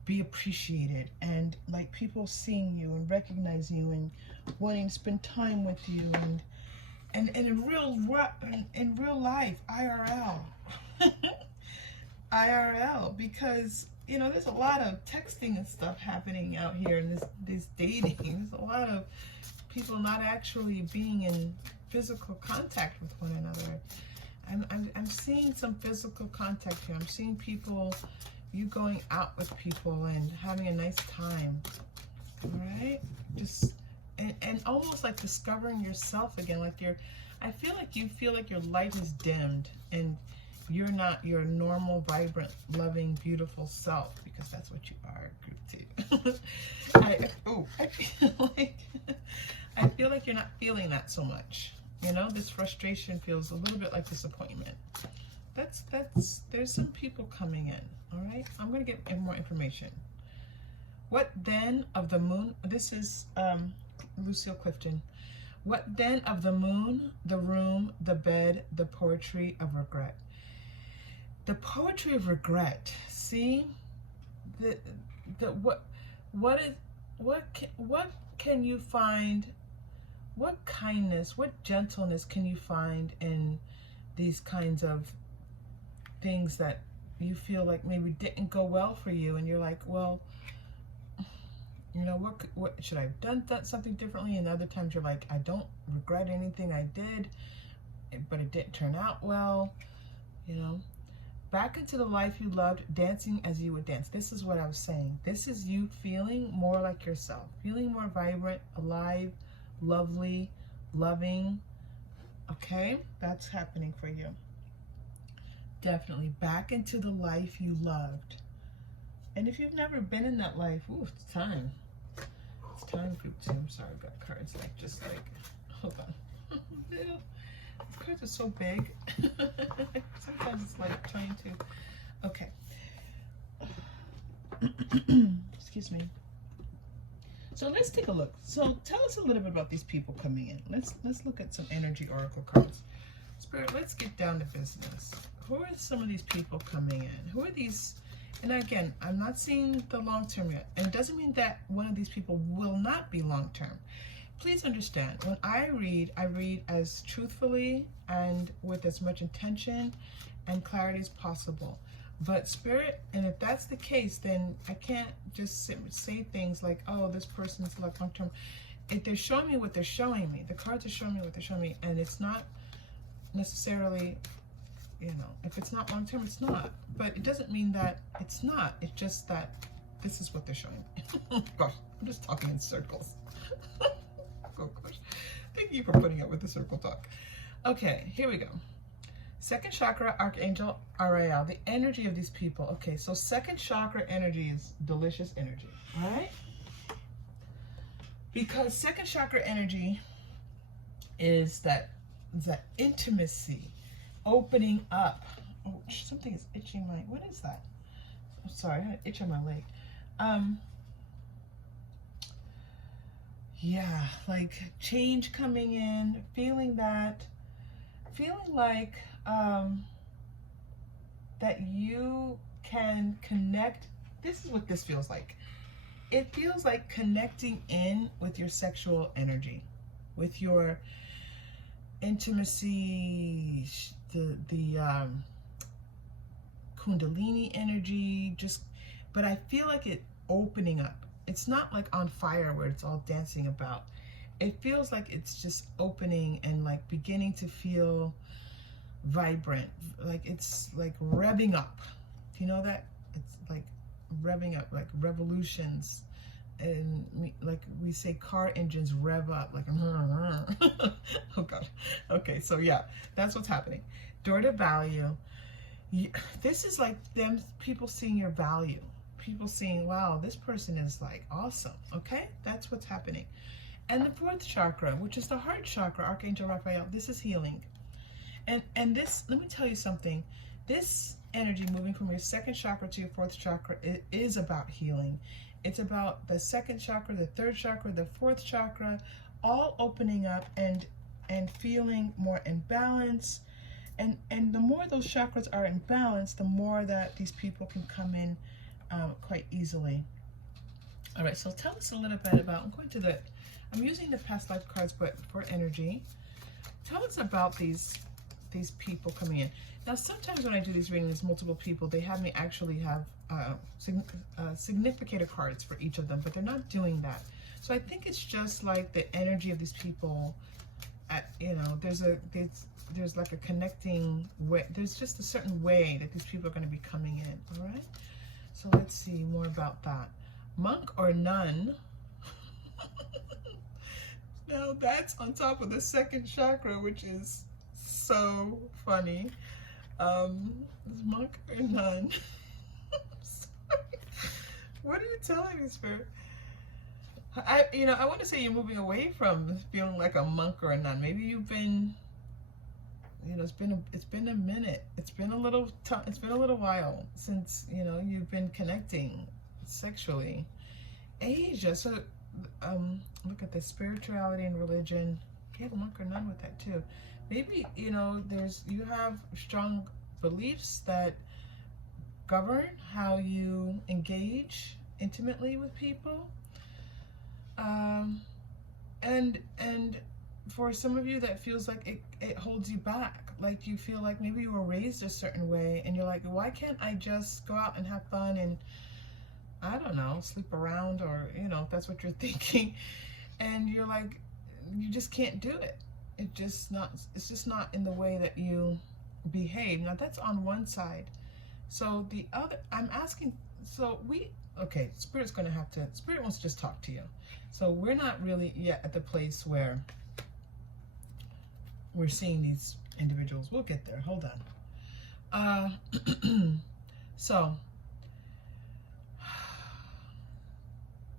be appreciated, and like people seeing you and recognizing you and wanting to spend time with you, and in real life, IRL. IRL, because you know there's a lot of texting and stuff happening out here in this dating. There's a lot of people not actually being in physical contact with one another. I'm seeing some physical contact here. I'm seeing people, you going out with people and having a nice time. All right, just and almost like discovering yourself again. Like I feel like you feel like your light is dimmed and you're not your normal, vibrant, loving, beautiful self, because that's what you are, group 2. I feel like you're not feeling that so much. You know, this frustration feels a little bit like disappointment. There's some people coming in. All right, I'm gonna get more information. What then of the moon? This is Lucille Clifton. What then of the moon, the room, the bed, the poetry of regret? The poetry of regret. See, what can you find? What kindness, what gentleness can you find in these kinds of things that you feel like maybe didn't go well for you, and you're like, well, you know, what should I have done something differently? And other times you're like, I don't regret anything I did, but it didn't turn out well. You know, back into the life you loved, dancing as you would dance. This is what I was saying. This is you feeling more like yourself, feeling more vibrant, alive, lovely, loving. Okay, that's happening for you. Definitely back into the life you loved. And if you've never been in that life, ooh, it's time. It's time, group 2. I'm sorry, I've got cards like just like, hold on. These cards are so big. Sometimes it's like trying to, okay. Excuse me. So let's take a look. So tell us a little bit about these people coming in. Let's look at some energy oracle cards. Spirit, let's get down to business. Who are some of these people coming in? Who are these? And again, I'm not seeing the long term yet. And it doesn't mean that one of these people will not be long term. Please understand, when I read as truthfully and with as much intention and clarity as possible. But Spirit, and if that's the case, then I can't just say things like, oh, this person's like long term. If they're showing me what they're showing me, the cards are showing me what they're showing me, and it's not necessarily, you know, if it's not long term, it's not. But it doesn't mean that it's not. It's just that this is what they're showing me. Gosh, I'm just talking in circles. Oh gosh. Thank you for putting up with the circle talk. Okay, here we go. Second chakra, Archangel Ariel, the energy of these people. Okay, so second chakra energy is delicious energy, all right? Because second chakra energy is that intimacy, opening up. Oh, something is itching my, what is that? I'm sorry, I had an itch on my leg. Yeah, like change coming in, feeling like that you can connect. This is what this feels like. It feels like connecting in with your sexual energy, with your intimacy, the Kundalini energy, but I feel like it opening up. It's not like on fire where it's all dancing about. It feels like it's just opening and like beginning to feel vibrant, like it's like revving up. Do you know that? It's like revving up, like revolutions, and like we say car engines rev up, like oh god. Okay, so yeah, that's what's happening. Door to value. This is like them people seeing your value, people seeing, wow, this person is like awesome. Okay, that's what's happening. And the fourth chakra, which is the heart chakra, Archangel Raphael, this is healing. And this, let me tell you something, this energy moving from your second chakra to your fourth chakra, it is about healing. It's about the second chakra, the third chakra, the fourth chakra, all opening up and feeling more in balance. And the more those chakras are in balance, the more that these people can come in quite easily. All right, so tell us a little bit about, I'm using the past life cards, but for energy. Tell us about these people coming in. Now, sometimes when I do these readings, multiple people, they have me actually have significator cards for each of them, but they're not doing that. So I think it's just like the energy of these people. There's like a connecting way. There's just a certain way that these people are going to be coming in. All right. So let's see more about that. Monk or nun. Now that's on top of the second chakra, which is so funny. Monk or nun. Sorry. What are you telling me, Spirit? I want to say you're moving away from feeling like a monk or a nun. Maybe you've been, it's been a minute. It's been a little while since you've been connecting sexually. Asia. So look at the spirituality and religion. You have a monk or nun with that too. Maybe you have strong beliefs that govern how you engage intimately with people. And for some of you, that feels like it holds you back. Like you feel like maybe you were raised a certain way, and you're like, why can't I just go out and have fun and, I don't know, sleep around, or if that's what you're thinking, and you're like, you just can't do it. It's just not in the way that you behave. Now that's on one side. So the other, I'm asking, okay, Spirit wants to just talk to you. So we're not really yet at the place where we're seeing these individuals. We'll get there. Hold on. So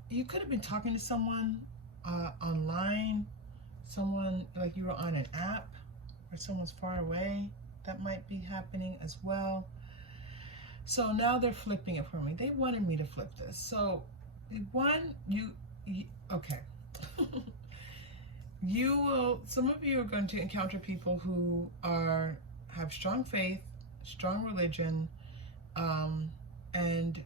you could have been talking to someone online, someone like you were on an app, or someone's far away. That might be happening as well. So now they're flipping it for me. They wanted me to flip this. So one, okay. Some of you are going to encounter people who have strong faith, strong religion, and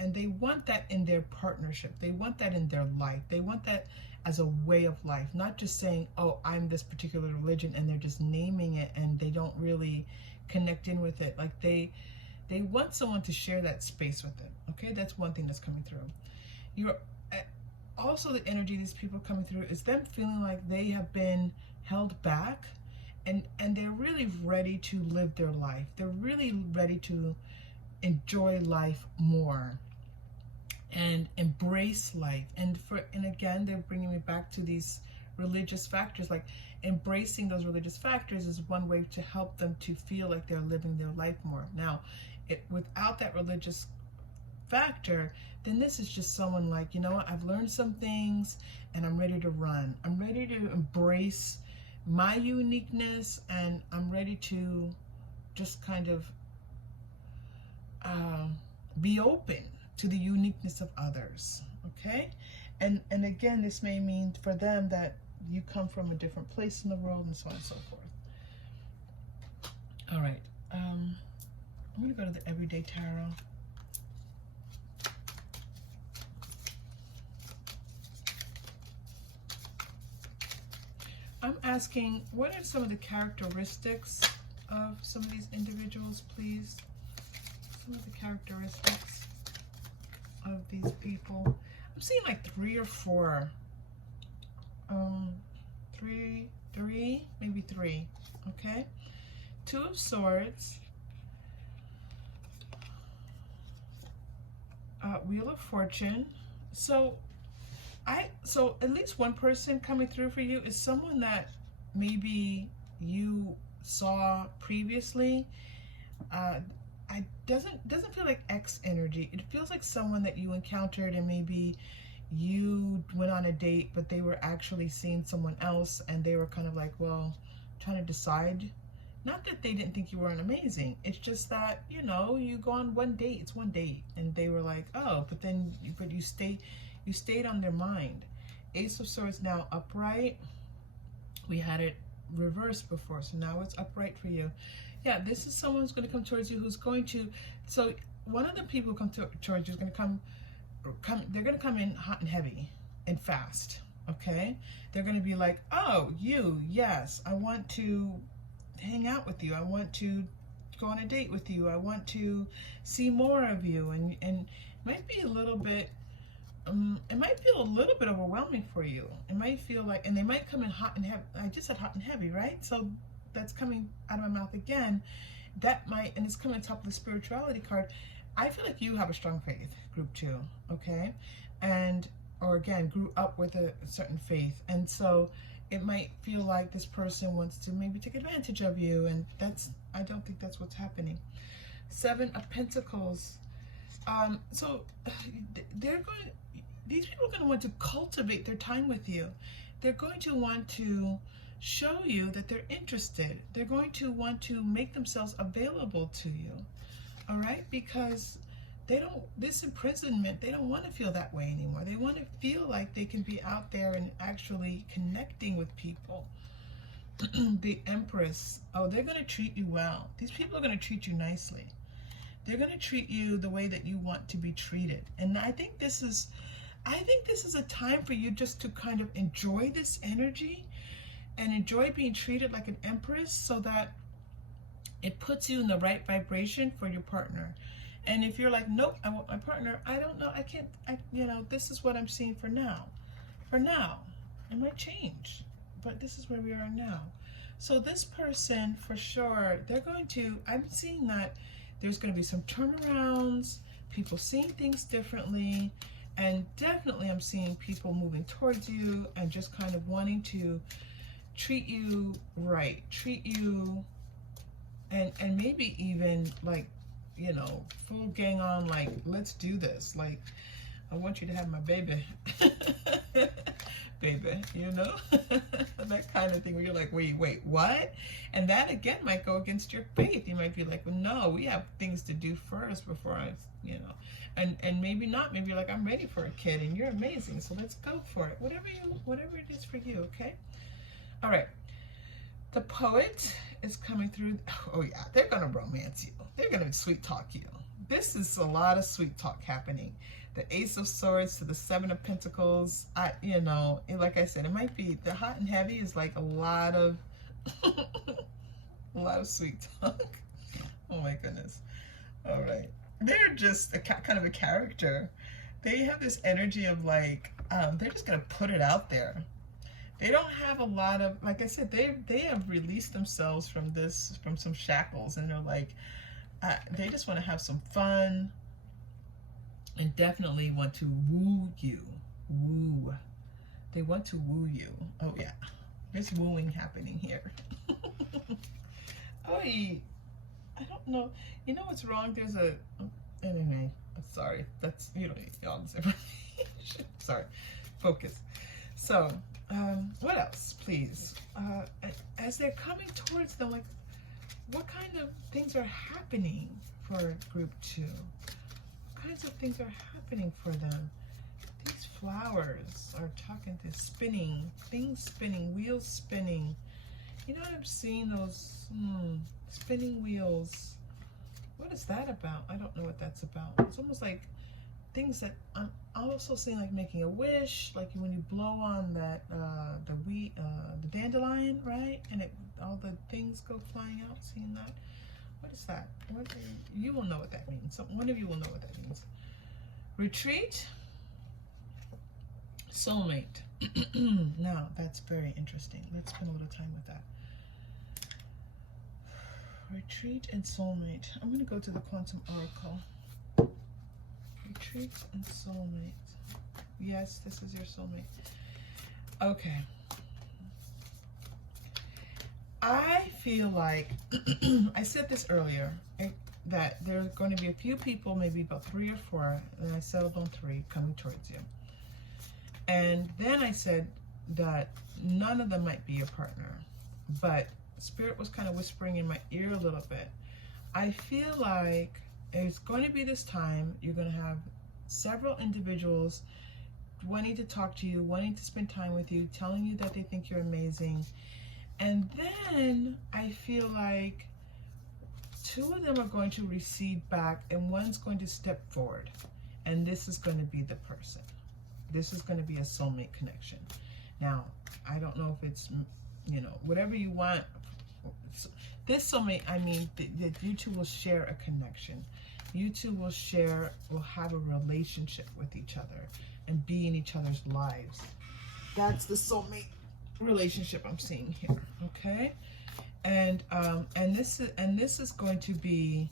they want that in their partnership. They want that in their life. They want that as a way of life, not just saying, oh, I'm this particular religion, and they're just naming it and they don't really connect in with it. Like they want someone to share that space with them. Okay, that's one thing that's coming through. Also, the energy of these people coming through is them feeling like they have been held back, and they're really ready to live their life. They're really ready to enjoy life more and embrace life. And again, they're bringing me back to these religious factors. Like embracing those religious factors is one way to help them to feel like they're living their life more. Now, without that religious factor, then this is just someone like, you know what, I've learned some things and I'm ready to run. I'm ready to embrace my uniqueness, and I'm ready to just kind of be open to the uniqueness of others. Okay, and again, this may mean for them that you come from a different place in the world, and so on and so forth. All right, I'm going to go to the Everyday Tarot. I'm asking, what are some of the characteristics of some of these individuals, please? Some of the characteristics of these people. I'm seeing like 3 or 4. Three, maybe 3. Okay. 2 of Swords. Wheel of Fortune. So at least one person coming through for you is someone that maybe you saw previously. It doesn't feel like X energy. It feels like someone that you encountered, and maybe you went on a date, but they were actually seeing someone else, and they were kind of like, well, trying to decide. Not that they didn't think you weren't amazing. It's just that, you go on one date. It's one date, and they were like, oh, but you stayed on their mind. Ace of Swords now upright. We had it reversed before, so now it's upright for you. Yeah, this is someone who's going to come towards you, who's going to, so one of the people who come towards you is going to come, they're going to come in hot and heavy and fast, okay? They're going to be like, oh, you, yes, I want to hang out with you. I want to go on a date with you. I want to see more of you. And it might be a little bit, it might feel a little bit overwhelming for you. It might feel like, and they might come in hot and heavy. I just said hot and heavy, right? So that's coming out of my mouth again. That might, and it's coming on top of the spirituality card. I feel like you have a strong faith, group 2, okay? Or again, grew up with a certain faith. And so it might feel like this person wants to maybe take advantage of you, and I don't think that's what's happening. 7 of Pentacles. So these people are going to want to cultivate their time with you. They're going to want to show you that they're interested. They're going to want to make themselves available to you. All right? Because this imprisonment, they don't want to feel that way anymore. They want to feel like they can be out there and actually connecting with people. The Empress. Oh, they're going to treat you well. These people are going to treat you nicely. They're going to treat you the way that you want to be treated. And I think this is a time for you just to kind of enjoy this energy and enjoy being treated like an empress, so that it puts you in the right vibration for your partner. And if you're like, nope, I want my partner, I don't know, I can't, this is what I'm seeing for now. For now, it might change, but this is where we are now. So this person, for sure, I'm seeing that there's going to be some turnarounds, people seeing things differently, and definitely I'm seeing people moving towards you and just kind of wanting to treat you right, treat you, and maybe even like, full gang on, like, let's do this. Like, I want you to have my baby. Baby, that kind of thing where you're like, wait, what? And that again might go against your faith. You might be like, well, no, we have things to do first before I, and maybe not. Maybe you're like, I'm ready for a kid and you're amazing, so let's go for it. Whatever it is for you, okay? All right. The Poet is coming through. Oh yeah, they're gonna romance you. They're gonna sweet talk you. This is a lot of sweet talk happening. The Ace of Swords to the 7 of Pentacles. Like I said, it might be the hot and heavy is like a lot of sweet talk. Oh my goodness. All right, they're just kind of a character. They have this energy of like, they're just gonna put it out there. They don't have a lot of, like I said, they have released themselves from some shackles, and they're like, they just want to have some fun, and definitely want to woo you. Woo. They want to woo you. Oh yeah, there's wooing happening here. Oh, I don't know. You know what's wrong? Anyway, I'm sorry. That's, all this information. Sorry. Focus. So, what else, please? As they're coming towards them, like, what kind of things are happening for group 2? What kinds of things are happening for them? These flowers are talking to spinning, things spinning, wheels spinning. I'm seeing those spinning wheels. What is that about? I don't know what that's about. It's almost like things that I'm also seeing, like making a wish, like when you blow on that the dandelion, right? And all the things go flying out. Seeing that? What is that? You will know what that means. So one of you will know what that means. Retreat. Soulmate. Now that's very interesting. Let's spend a little time with that. Retreat and soulmate. I'm going to go to the Quantum Oracle. Retreat and soulmate. Yes, this is your soulmate. Okay. I feel like, I said this earlier, that there are going to be a few people, maybe about 3 or 4, and I settled on 3, coming towards you. And then I said that none of them might be your partner, but Spirit was kind of whispering in my ear a little bit. I feel like it's going to be this time, you're going to have several individuals wanting to talk to you, wanting to spend time with you, telling you that they think you're amazing. And then I feel like two of them are going to recede back and one's going to step forward. And this is going to be the person. This is going to be a soulmate connection. Now, I don't know if it's, you know, whatever you want. This soulmate, I mean, that you two will share a connection. You two will have a relationship with each other and be in each other's lives. That's the soulmate relationship I'm seeing here, okay? And this is going to be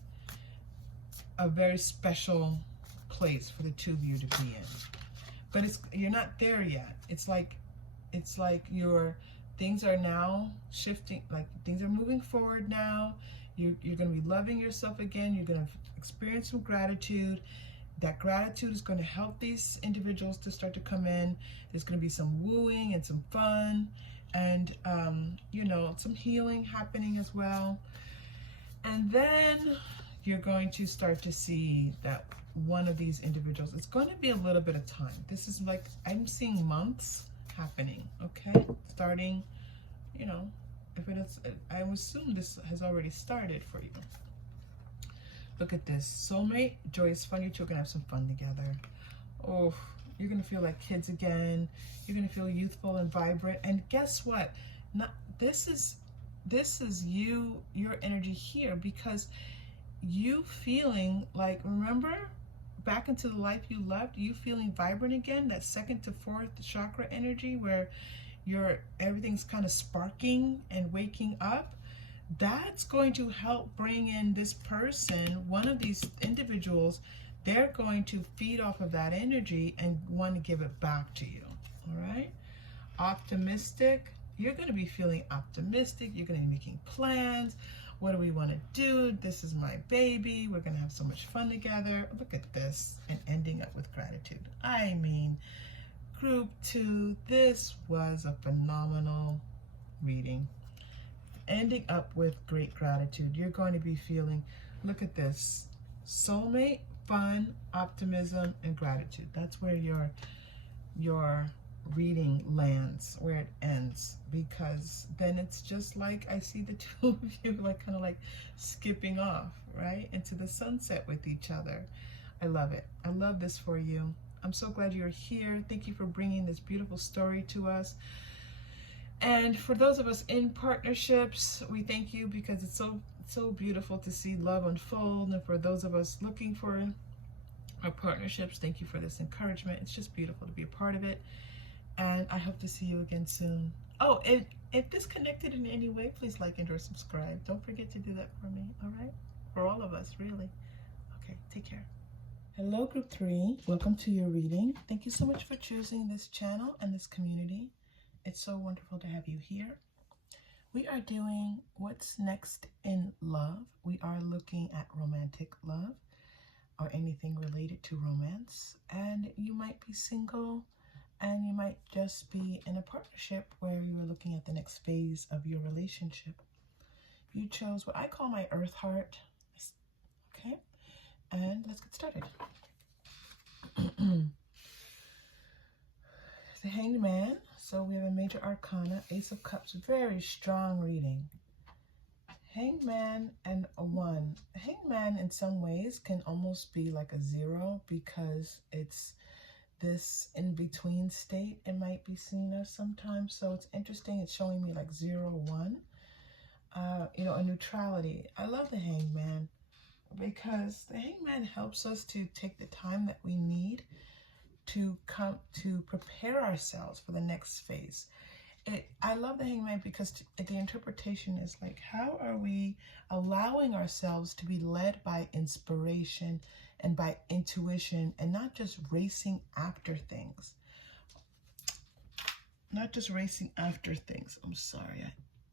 a very special place for the two of you to be in. But you're not there yet. It's like things are now shifting, like things are moving forward now. You're going to be loving yourself again. You're going to experience some gratitude. That gratitude is going to help these individuals to start to come in. There's going to be some wooing and some fun and, you know, some healing happening as well. And then you're going to start to see that one of these individuals, it's going to be a little bit of time. This is like, I'm seeing months happening, okay? Starting, you know, if it is, I assume this has already started for you. Look at this. Soulmate, joyous fun. You two are going to have some fun together. Oh, you're going to feel like kids again. You're going to feel youthful and vibrant. And guess what? This is your energy here, because you feeling like, remember back into the life you loved, you feeling vibrant again, that second to fourth chakra energy where everything's kind of sparking and waking up. That's going to help bring in this person, one of these individuals. They're going to feed off of that energy and want to give it back to you. All right. Optimistic. You're going to be feeling optimistic. You're going to be making plans. What do we want to do? This is my baby. We're going to have so much fun together. Look at this. And ending up with gratitude. I mean, group 2, this was a phenomenal reading. Ending up with great gratitude. You're going to be feeling, look at this, soulmate, fun, optimism, and gratitude. That's where your reading lands, where it ends, because then it's just like I see the two of you like kind of like skipping off right into the sunset with each other. I love it. I love this for you. I'm so glad you're here. Thank you for bringing this beautiful story to us. And for those of us in partnerships, we thank you, because it's so beautiful to see love unfold. And for those of us looking for our partnerships, thank you for this encouragement. It's just beautiful to be a part of it. And I hope to see you again soon. Oh, and if this connected in any way, please like and or subscribe. Don't forget to do that for me, all right? For all of us, really. Okay, take care. Hello, Group 3. Welcome to your reading. Thank you so much for choosing this channel and this community. It's so wonderful to have you here. We are doing what's next in love. We are looking at romantic love or anything related to romance. And you might be single, and you might just be in a partnership where you are looking at the next phase of your relationship. You chose what I call my earth heart. Okay, and let's get started. The Hanged Man. So we have a major arcana, Ace of Cups, very strong reading. Hanged Man and a 1. Hanged Man in some ways can almost be like a 0, because it's this in-between state it might be seen as sometimes. So it's interesting. It's showing me like 0, 1. You know, a neutrality. I love the Hanged Man, because the Hanged Man helps us to take the time that we need to come to prepare ourselves for the next phase. I love the Hanged Man because the interpretation is like, how are we allowing ourselves to be led by inspiration and by intuition, and not just racing after things. Not just racing after things. I'm sorry,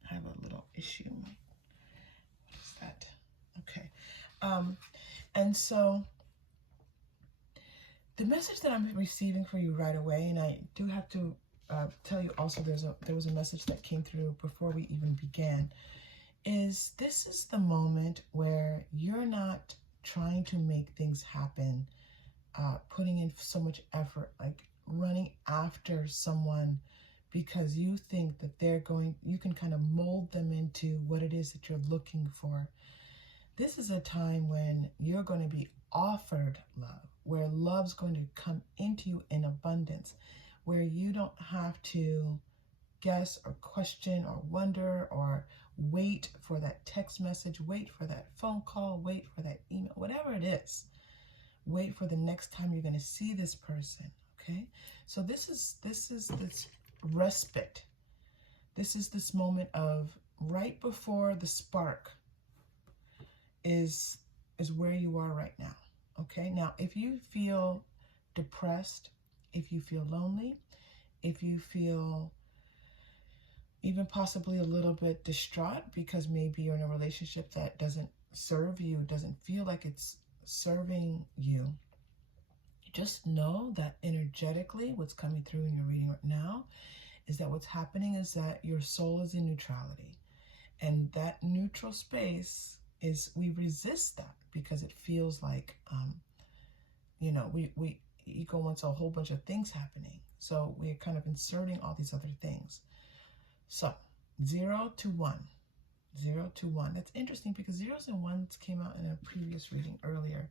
I have a little issue. What is that? Okay. And so the message that I'm receiving for you right away, and I do have to tell you also there was a message that came through before we even began, is this is the moment where you're not trying to make things happen, putting in so much effort, like running after someone because you think that you can kind of mold them into what it is that you're looking for. This is a time when you're going to be offered love, where love's going to come into you in abundance, where you don't have to guess or question or wonder or wait for that text message, wait for that phone call, wait for that email, whatever it is. Wait for the next time you're going to see this person, okay? So this is this respite. This is this moment of right before the spark is where you are right now, okay? Now, if you feel depressed, if you feel lonely, if you feel even possibly a little bit distraught because maybe you're in a relationship that doesn't serve you, doesn't feel like it's serving you, just know that energetically what's coming through in your reading right now is that what's happening is that your soul is in neutrality. And that neutral space is, we resist that because it feels like, ego wants a whole bunch of things happening. So we're kind of inserting all these other things. So 0 to 1. 0 to 1. That's interesting because zeros and ones came out in a previous reading earlier.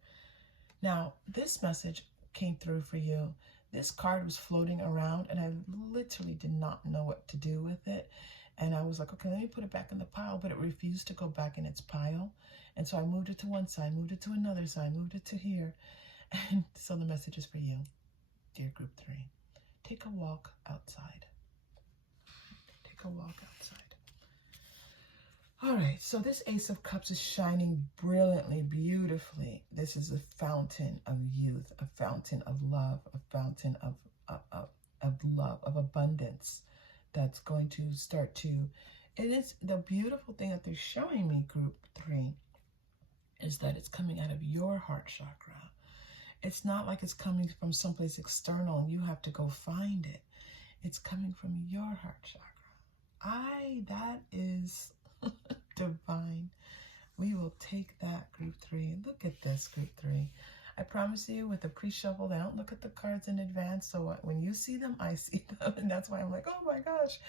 Now, this message came through for you. This card was floating around and I literally did not know what to do with it. And I was like, okay, let me put it back in the pile, but it refused to go back in its pile. And so I moved it to one side, moved it to another side, moved it to here. And so the message is for you, dear group 3. Take a walk outside. Take a walk outside. All right, so this Ace of Cups is shining brilliantly, beautifully. This is a fountain of youth, a fountain of love, a fountain of love, of abundance that's going to start to, it is the beautiful thing that they're showing me, group 3, is that it's coming out of your heart chakra. It's not like it's coming from someplace external and you have to go find it. It's coming from your heart chakra. That is divine. We will take that, group 3. Look at this, group 3. I promise you, with the pre-shuffle, I don't look at the cards in advance, so when you see them, I see them, and that's why I'm like, oh my gosh.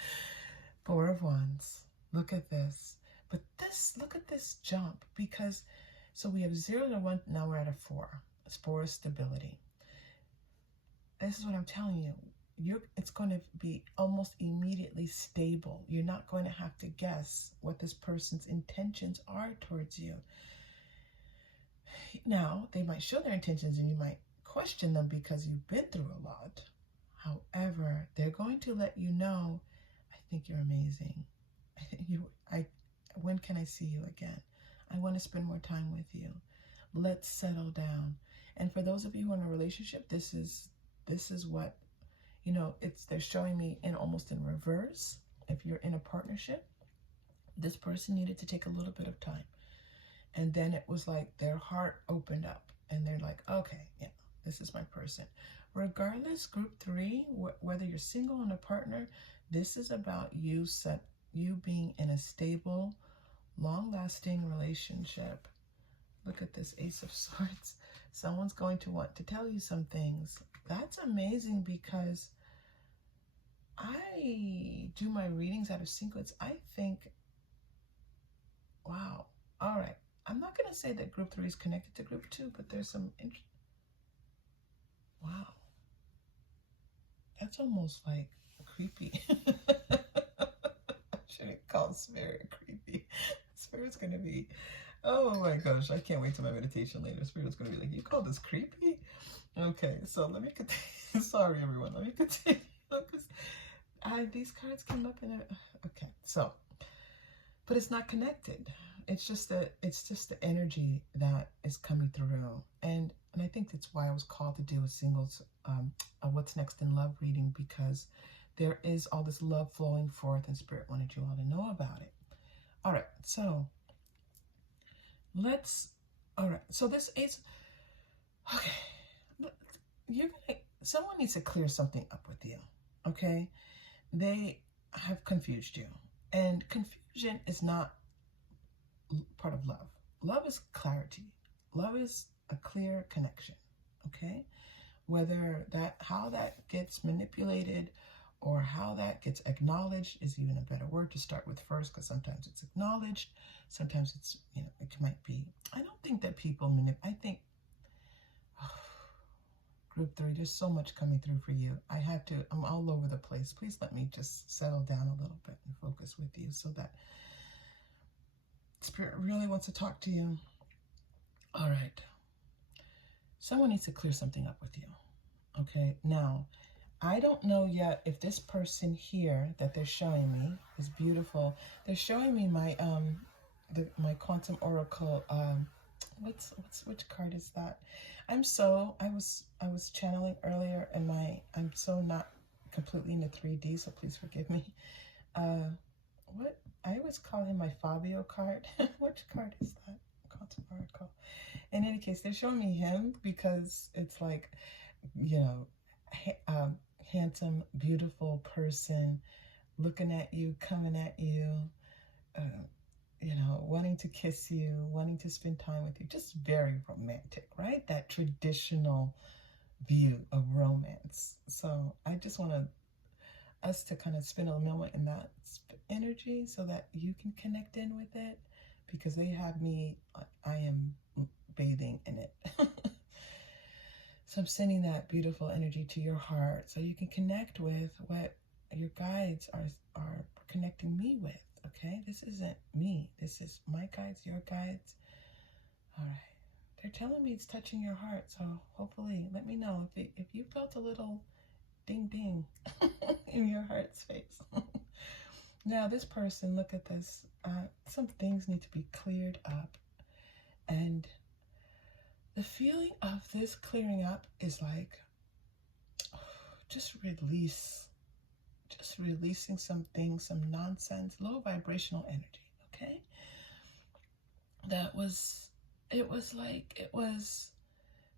4 of Wands. Look at this. But this, look at this jump, because, so we have 0 to 1, now we're at a 4. It's 4 stability. This is what I'm telling you. It's going to be almost immediately stable. You're not going to have to guess what this person's intentions are towards you. Now, they might show their intentions and you might question them because you've been through a lot. However, they're going to let you know, I think you're amazing. When can I see you again? I want to spend more time with you. Let's settle down. And for those of you who are in a relationship, this is what, they're showing me almost in reverse. If you're in a partnership, this person needed to take a little bit of time. And then it was like their heart opened up and they're like, okay, yeah, this is my person. Regardless, group 3, whether you're single or in a partner, this is about you being in a stable, long-lasting relationship. Look at this Ace of Swords. Someone's going to want to tell you some things. That's amazing because I do my readings out of sequence. I think, wow. All right. I'm not going to say that group 3 is connected to group 2, but there's some wow. That's almost like creepy. I shouldn't call Spirit creepy. Spirit's going to be, oh my gosh, I can't wait till my meditation later. Spirit's going to be like, you call this creepy? Okay, so let me continue. Sorry, everyone. Let me continue. Because these cards came up in a, okay, so, but it's not connected. It's just the energy that is coming through. And I think that's why I was called to do a singles, a What's Next in Love reading, because there is all this love flowing forth and Spirit wanted you all to know about it. All right, so so this is, okay, someone needs to clear something up with you, okay? They have confused you, and confusion is not part of love. Love is clarity. Love is a clear connection, okay? Whether how that gets manipulated or how that gets acknowledged is even a better word to start with first, because sometimes it's acknowledged, sometimes it's, it might be, I don't think that people I think, group 3, there's so much coming through for you. I'm all over the place. Please let me just settle down a little bit and focus with you so that Spirit really wants to talk to you. All right. Someone needs to clear something up with you. Okay. Now, I don't know yet if this person here that they're showing me is beautiful. They're showing me my my quantum oracle. Which card is that? I was channeling earlier, and I'm so not completely into 3D, so please forgive me. What I always call him my Fabio card. Which card is that? Quantum oracle. In any case, they're showing me him because it's like, handsome, beautiful person looking at you, coming at you, wanting to kiss you, wanting to spend time with you, just very romantic, right? That traditional view of romance. So I just want us to kind of spend a moment in that energy so that you can connect in with it, because they have me, I am bathing in it. So I'm sending that beautiful energy to your heart so you can connect with what your guides are connecting me with, okay? This isn't me. This is my guides, your guides. All right. They're telling me it's touching your heart, so hopefully let me know if you felt a little ding ding in your heart space. Now, this person, look at this. Some things need to be cleared up, and the feeling of this clearing up is like, just releasing some things, some nonsense, low vibrational energy, okay? It was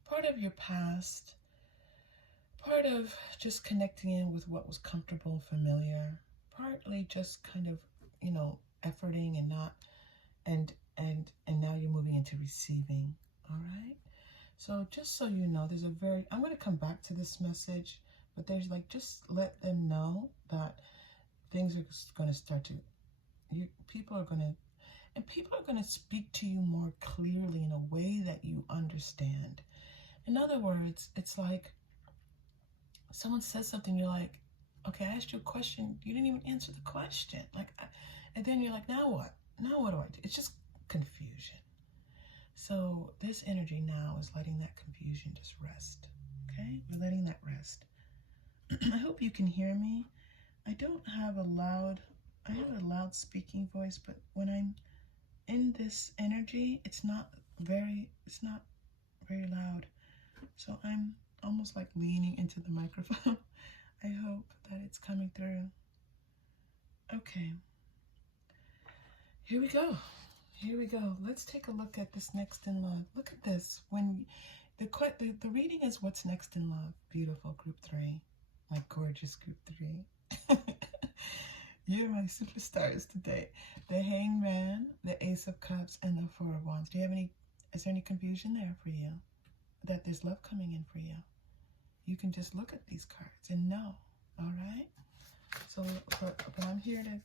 part of your past, part of just connecting in with what was comfortable, familiar, partly just kind of, efforting and not, and now you're moving into receiving, all right? So just so you know, I'm going to come back to this message, but there's like, just let them know that things are going to start to, people are going to speak to you more clearly in a way that you understand. In other words, it's like someone says something, you're like, okay, I asked you a question, you didn't even answer the question. And then you're like, now what? Now what do I do? It's just confusion. So this energy now is letting that confusion just rest, okay? We're letting that rest. I hope you can hear me. I have a loud speaking voice, but when I'm in this energy, it's not very loud. So I'm almost like leaning into the microphone. I hope that it's coming through. Okay. Here we go. Let's take a look at this next in love. Look at this. When the reading is what's next in love. Beautiful group 3. My gorgeous group 3. You're my superstars today. The Hangman, the Ace of Cups, and the Four of Wands. Is there any confusion there for you? That there's love coming in for you? You can just look at these cards and know, all right? So, but I'm here to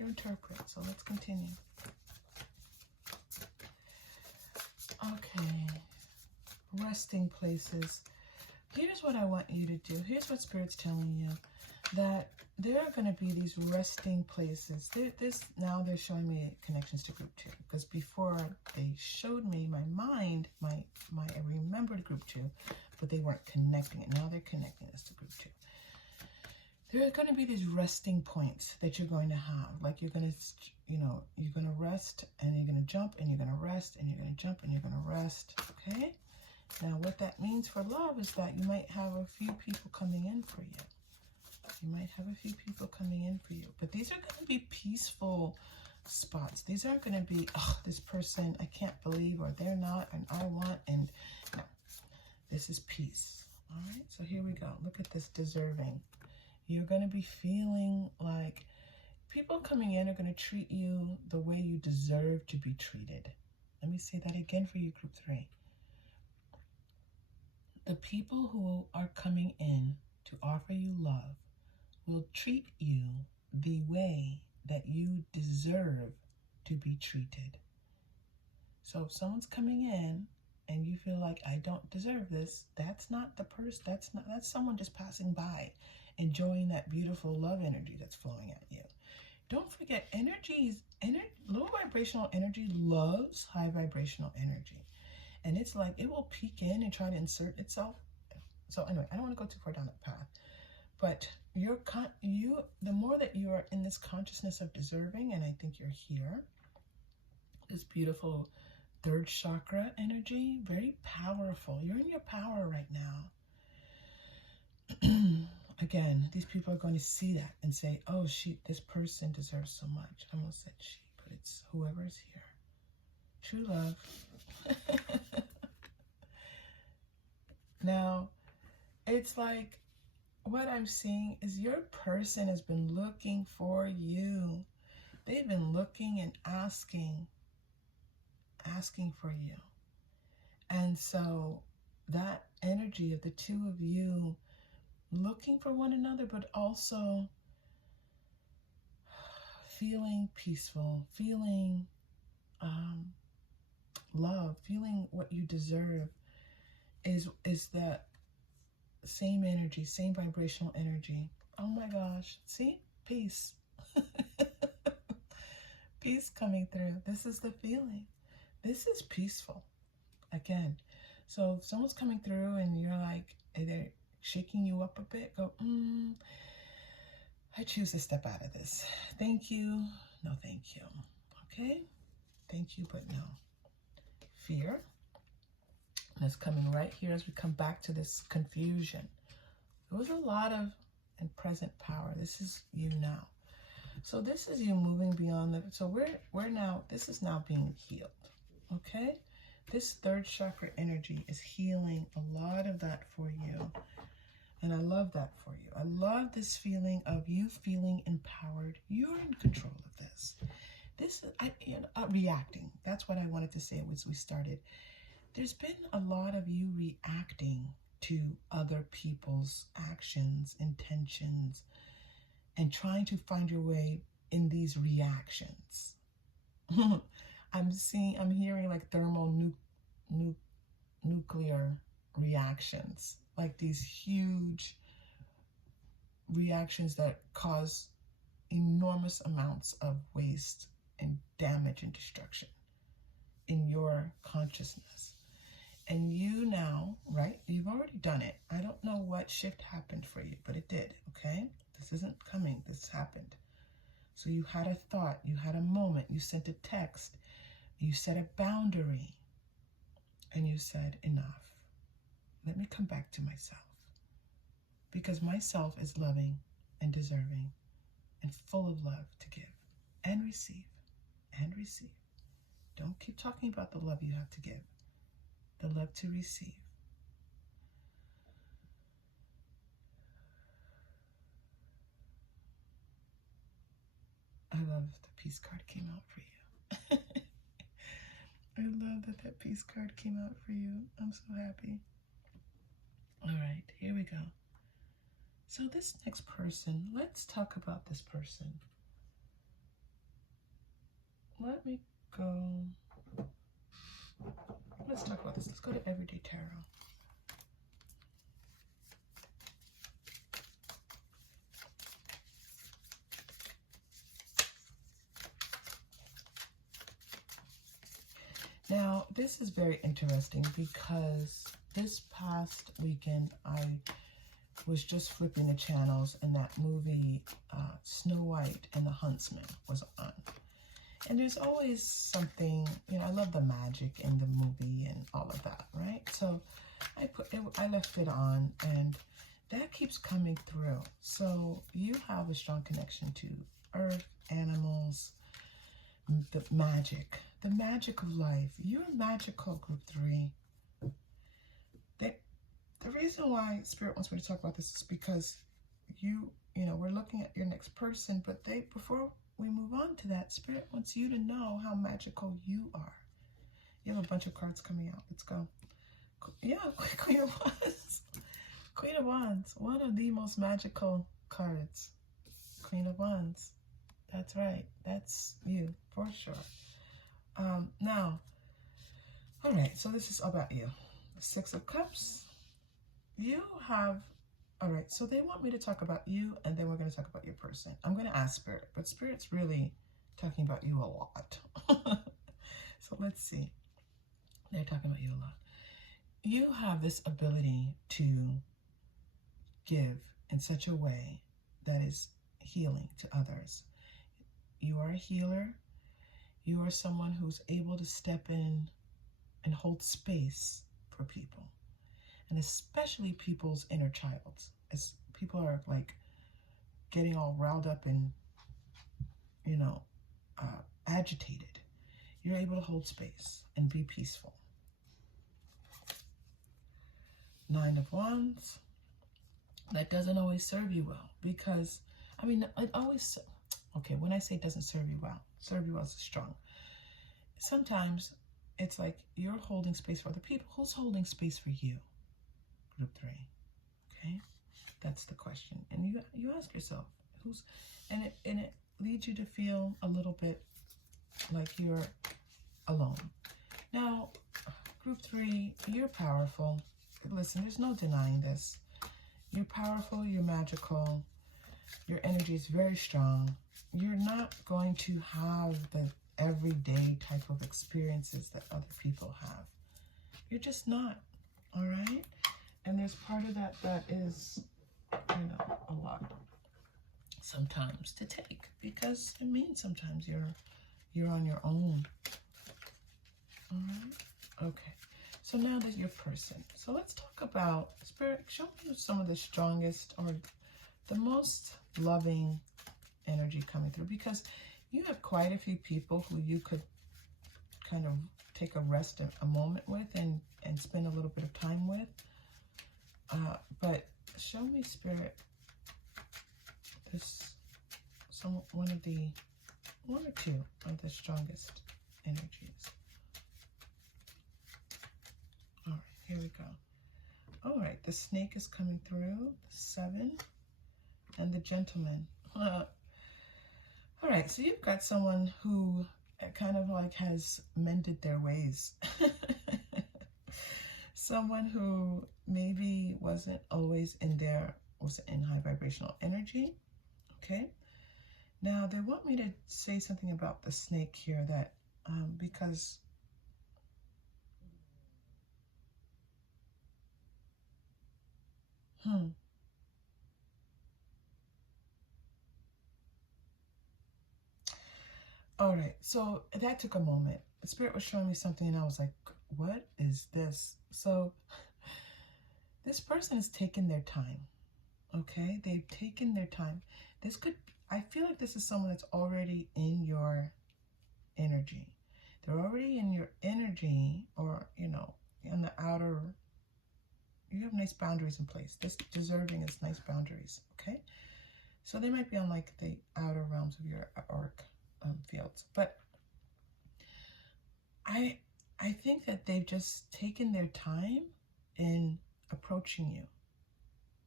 interpret, so let's continue. Okay, resting places. Here's what I want you to do. Here's what Spirit's telling you, that there are going to be these resting places. Now they're showing me connections to group 2, because before they showed me my mind, I remembered group 2, but they weren't connecting it. Now they're connecting this to group 2. There are going to be these resting points that you're going to have. Like you're going to rest, and you're going to jump, and you're going to rest, and you're going to jump, and you're going to rest. Okay? Now what that means for love is that you might have a few people coming in for you. But these are going to be peaceful spots. These aren't going to be, oh, this person I can't believe, or they're not, and I want, and no. This is peace. All right? So here we go. Look at this deserving. You're going to be feeling like people coming in are going to treat you the way you deserve to be treated. Let me say that again for you, group 3. The people who are coming in to offer you love will treat you the way that you deserve to be treated. So if someone's coming in and you feel like, I don't deserve this, that's not the person, that's someone just passing by, enjoying that beautiful love energy that's flowing at you. Don't forget, low vibrational energy loves high vibrational energy. And it's like, it will peek in and try to insert itself. So anyway, I don't want to go too far down that path. But the more that you are in this consciousness of deserving, and I think you're here, this beautiful third chakra energy, very powerful. You're in your power right now. Again, these people are going to see that and say, oh, this person deserves so much. I almost said she, but it's whoever's here. True love. Now, it's like, what I'm seeing is your person has been looking for you. They've been looking and asking for you. And so that energy of the two of you looking for one another, but also feeling peaceful, feeling love, feeling what you deserve is that same energy, same vibrational energy. Oh my gosh, see? Peace. Peace coming through. This is the feeling. This is peaceful. Again, so if someone's coming through and you're like, they're shaking you up a bit, go, I choose to step out of this. Thank you. No, thank you. Okay? Thank you, but no. Fear. That's coming right here as we come back to this confusion. There was a lot of in present power. This is you now. So this is you moving beyond the, so we're now, this is now being healed. Okay? This third chakra energy is healing a lot of that for you. And I love that for you. I love this feeling of you feeling empowered. You're in control of this. This is reacting. That's what I wanted to say as we started. There's been a lot of you reacting to other people's actions, intentions, and trying to find your way in these reactions. I'm hearing like nuclear reactions, like these huge reactions that cause enormous amounts of waste and damage and destruction in your consciousness. And you now, right, you've already done it. I don't know what shift happened for you, but it did, okay? This isn't coming, this happened. So you had a thought, you had a moment, you sent a text, you set a boundary, and you said, enough. Let me come back to myself. Because myself is loving and deserving and full of love to give and receive and receive. Don't keep talking about the love you have to give. The love to receive. I love the peace card came out for you. I love that peace card came out for you. I'm so happy. All right, here we go. So this next person, let's talk about this person. Let me go. Let's talk about this. Let's go to Everyday Tarot. Now, this is very interesting because this past weekend, I was just flipping the channels and that movie, Snow White and the Huntsman was on. And there's always something, you know, I love the magic in the movie and all of that, right? So I left it on and that keeps coming through. So you have a strong connection to earth, animals, the magic of life. You're magical, group 3. The reason why Spirit wants me to talk about this is because you know, we're looking at your next person, but before we move on to that, Spirit wants you to know how magical you are. You have a bunch of cards coming out. Let's go. Yeah, Queen of Wands. Queen of Wands, one of the most magical cards. Queen of Wands. That's right. That's you for sure. Now, all right. So this is about you. The Six of Cups. You have. All right. So they want me to talk about you, and then we're going to talk about your person. I'm going to ask Spirit, but Spirit's really talking about you a lot. So let's see. They're talking about you a lot. You have this ability to give in such a way that is healing to others. You are a healer. You are someone who's able to step in and hold space for people, and especially people's inner childs. As people are like getting all riled up and, you know, agitated, you're able to hold space and be peaceful. Nine of Wands. That doesn't always serve you well, because, I mean, it always, okay, when I say it doesn't serve you well is strong. Sometimes it's like you're holding space for other people. Who's holding space for you? Group 3. Okay, that's the question. And you ask yourself, who's, and it leads you to feel a little bit like you're alone. Now, Group 3, you're powerful. Listen, there's no denying this. You're powerful, you're magical, your energy is very strong. You're not going to have the everyday type of experiences that other people have. You're just not, all right? And there's part of that that is, you know, a lot sometimes to take, because it means sometimes you're on your own. All right? Okay. So now that your person. So let's talk about, Spirit, show me some of the strongest or the most loving energy coming through, because you have quite a few people who you could kind of take a rest, a moment with, and spend a little bit of time with. But show me, Spirit, this, one or two of the strongest energies. All right, here we go. All right, the Snake is coming through, the 7, and the Gentleman. All right, so you've got someone who kind of like has mended their ways. Someone who maybe wasn't always was in high vibrational energy. Okay. Now they want me to say something about the Snake here, that because all right, so that took a moment. The Spirit was showing me something and I was like, what is this? So this person is taking their time. Okay, they've taken their time. This could, I feel like this is someone that's already in your energy. They're already in your energy, or, you know, in the outer, you have nice boundaries in place. This deserving is nice boundaries, okay? So they might be on like the outer realms of your auric fields. But I think that they've just taken their time in approaching you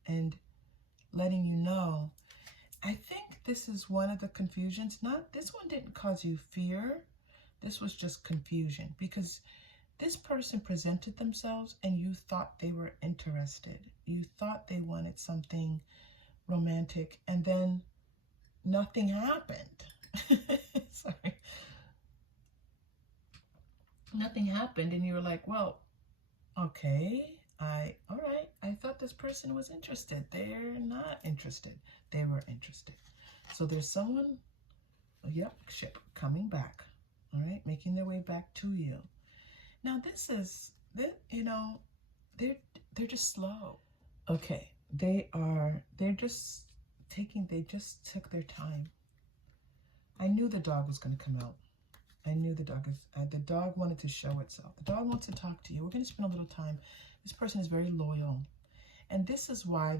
and letting you know. I think this is one of the confusions. This one didn't cause you fear. This was just confusion, because this person presented themselves and you thought they were interested. You thought they wanted something romantic, and then nothing happened. Sorry. Nothing happened, and you were like, well, okay, all right, I thought this person was interested. They're not interested. They were interested. So there's someone, yep, ship coming back, all right, making their way back to you. Now this is, you know, they're just slow. Okay, they just took their time. I knew the dog was going to come out. I knew the dog wanted to show itself. The dog wants to talk to you. We're going to spend a little time. This person is very loyal. And this is why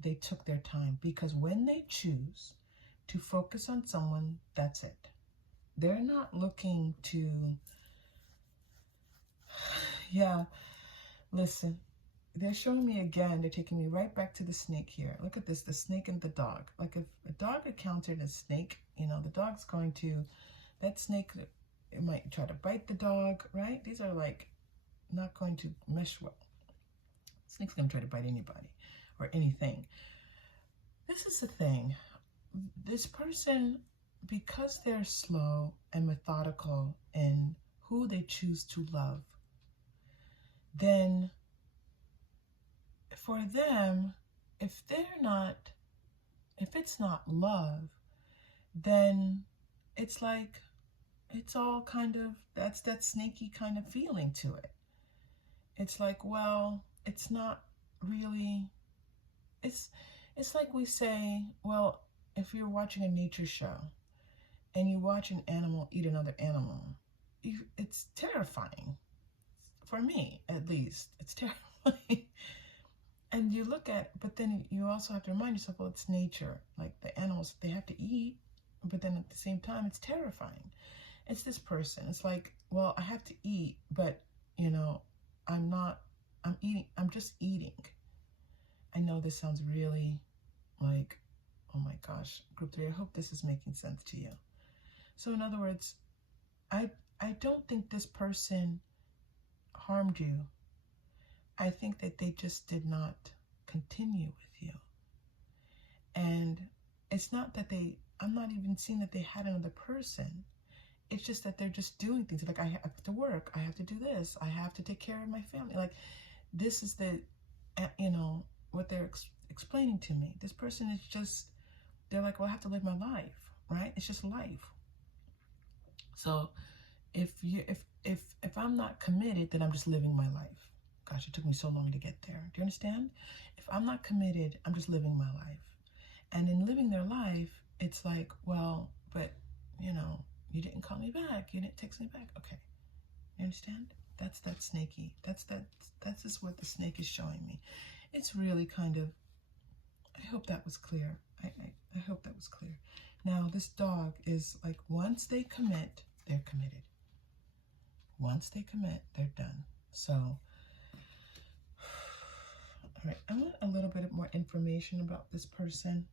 they took their time, because when they choose to focus on someone, that's it. They're not looking to, yeah, listen, they're showing me again, they're taking me right back to the snake here. Look at this, the snake and the dog. Like if a dog encountered a snake, you know, the dog's going to, that snake, it might try to bite the dog, right? These are like not going to mesh well. Snake's going to try to bite anybody or anything. This is the thing. This person, because they're slow and methodical in who they choose to love, then for them, if it's not love, then it's like, it's all kind of, that's that snaky kind of feeling to it. It's like, well, it's not really, it's like we say, well, if you're watching a nature show and you watch an animal eat another animal, it's terrifying. For me, at least, it's terrifying. And you look at, but then you also have to remind yourself, well, it's nature. Like the animals, they have to eat, but then at the same time, it's terrifying. It's this person. It's like, well, I have to eat, but, you know, I'm just eating. I know this sounds really like, oh my gosh, group 3, I hope this is making sense to you. So in other words, I don't think this person harmed you. I think that they just did not continue with you. And it's not that I'm not even seeing that they had another person. It's just that they're just doing things. Like, I have to work, I have to do this, I have to take care of my family. Like, this is the, you know, what they're explaining to me. This person is just, they're like, well, I have to live my life, right? It's just life. So if I'm not committed, then I'm just living my life. Gosh, it took me so long to get there. Do you understand? If I'm not committed, I'm just living my life. And in living their life, it's like, well, but, you know, you didn't call me back. You didn't text me back. Okay. You understand? That's that snaky. That's just what the snake is showing me. It's really kind of, I hope that was clear. I hope that was clear. Now, this dog is like, once they commit, they're committed. Once they commit, they're done. So, all right, I want a little bit more information about this person.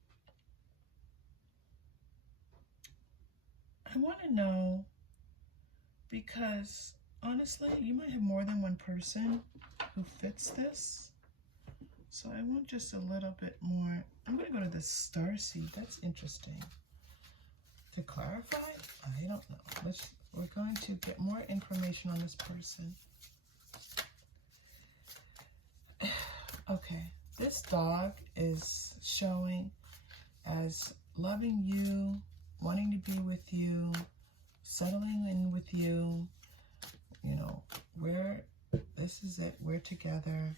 I want to know, because honestly, you might have more than one person who fits this. So I want just a little bit more. I'm going to go to the star seed. That's interesting. To clarify, I don't know. We're going to get more information on this person. Okay, this dog is showing as loving you, wanting to be with you, settling in with you. You know, this is it. We're together.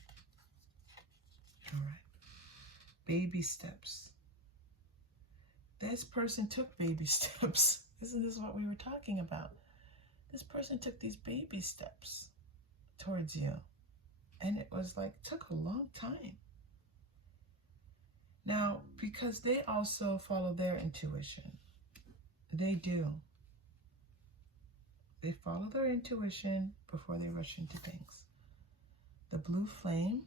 All right. Baby steps. This person took baby steps. Isn't this what we were talking about? This person took these baby steps towards you. And it was like, took a long time. Now, because they also follow their intuition. They do. They follow their intuition before they rush into things. The blue flame,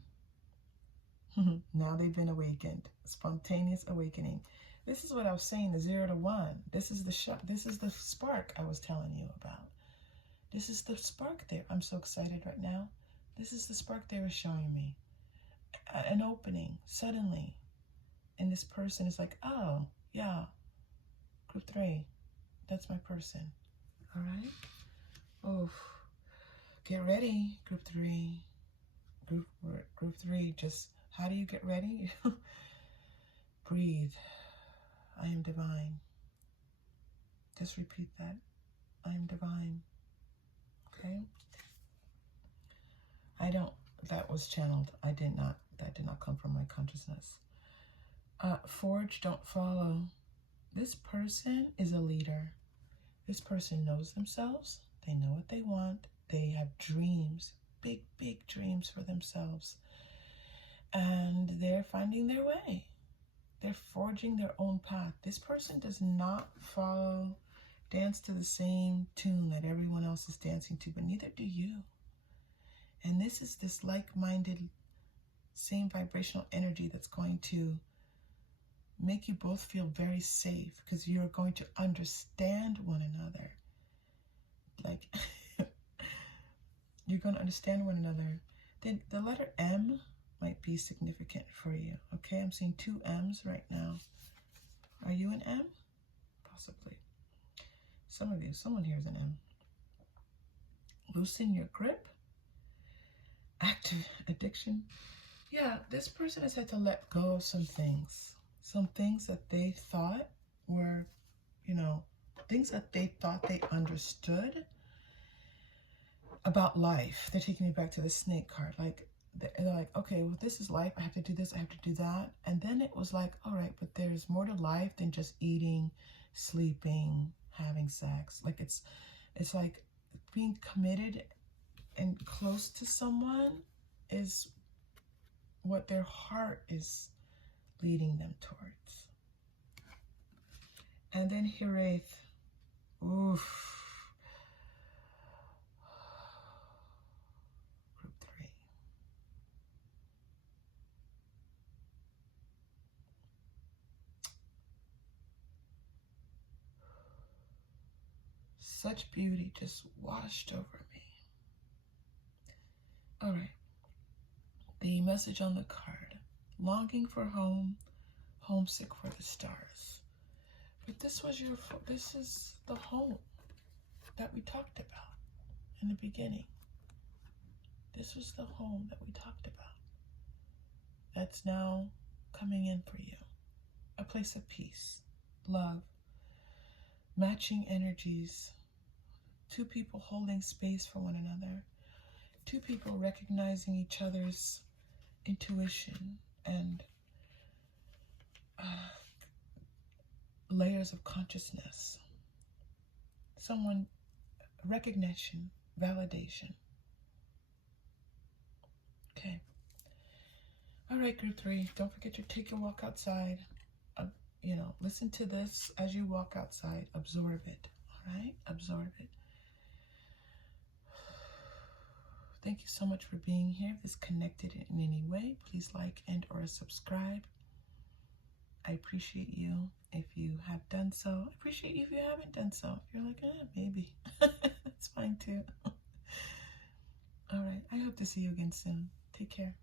now they've been awakened. Spontaneous awakening. This is what I was saying, the 0 to 1. This is the spark I was telling you about. This is the spark there. I'm so excited right now. This is the spark they were showing me. An opening, suddenly. And this person is like, oh, yeah, group 3. That's my person. All right? Oh, get ready, group 3. Group 3, just, how do you get ready? Breathe. I am divine. Just repeat that. I am divine. Okay? That was channeled. That did not come from my consciousness. Forge, don't follow. This person is a leader. This person knows themselves. They know what they want. They have dreams, big, big dreams for themselves. And they're finding their way. They're forging their own path. This person does not dance to the same tune that everyone else is dancing to, but neither do you. And this is this like-minded same vibrational energy that's going to make you both feel very safe, because you're going to understand one another. Like, you're going to understand one another. Then the letter M might be significant for you. Okay, I'm seeing 2 M's right now. Are you an M? Possibly. Some of you, someone here is an M. Loosen your grip. Active addiction. Yeah, this person has had to let go of some things. Some things that they thought were, you know, things that they thought they understood about life. They're taking me back to the snake card. Like, they're like, okay, well, this is life. I have to do this. I have to do that. And then it was like, all right, but there's more to life than just eating, sleeping, having sex. Like, it's like being committed and close to someone is what their heart is leading them towards. And then Hireth, oof. Group 3. Such beauty just washed over me. All right. The message on the card: longing for home, homesick for the stars. But this is the home that we talked about in the beginning. This was the home that we talked about. That's now coming in for you. A place of peace, love, matching energies, 2 people holding space for one another, 2 people recognizing each other's intuition and layers of consciousness. Someone, recognition, validation. Okay. All right, group 3, don't forget to take your walk outside. You know, listen to this as you walk outside. Absorb it. All right? Absorb it. Thank you so much for being here. If this connected in any way, please like and or subscribe. I appreciate you if you have done so. I appreciate you if you haven't done so. If you're like, maybe. That's fine too. All right. I hope to see you again soon. Take care.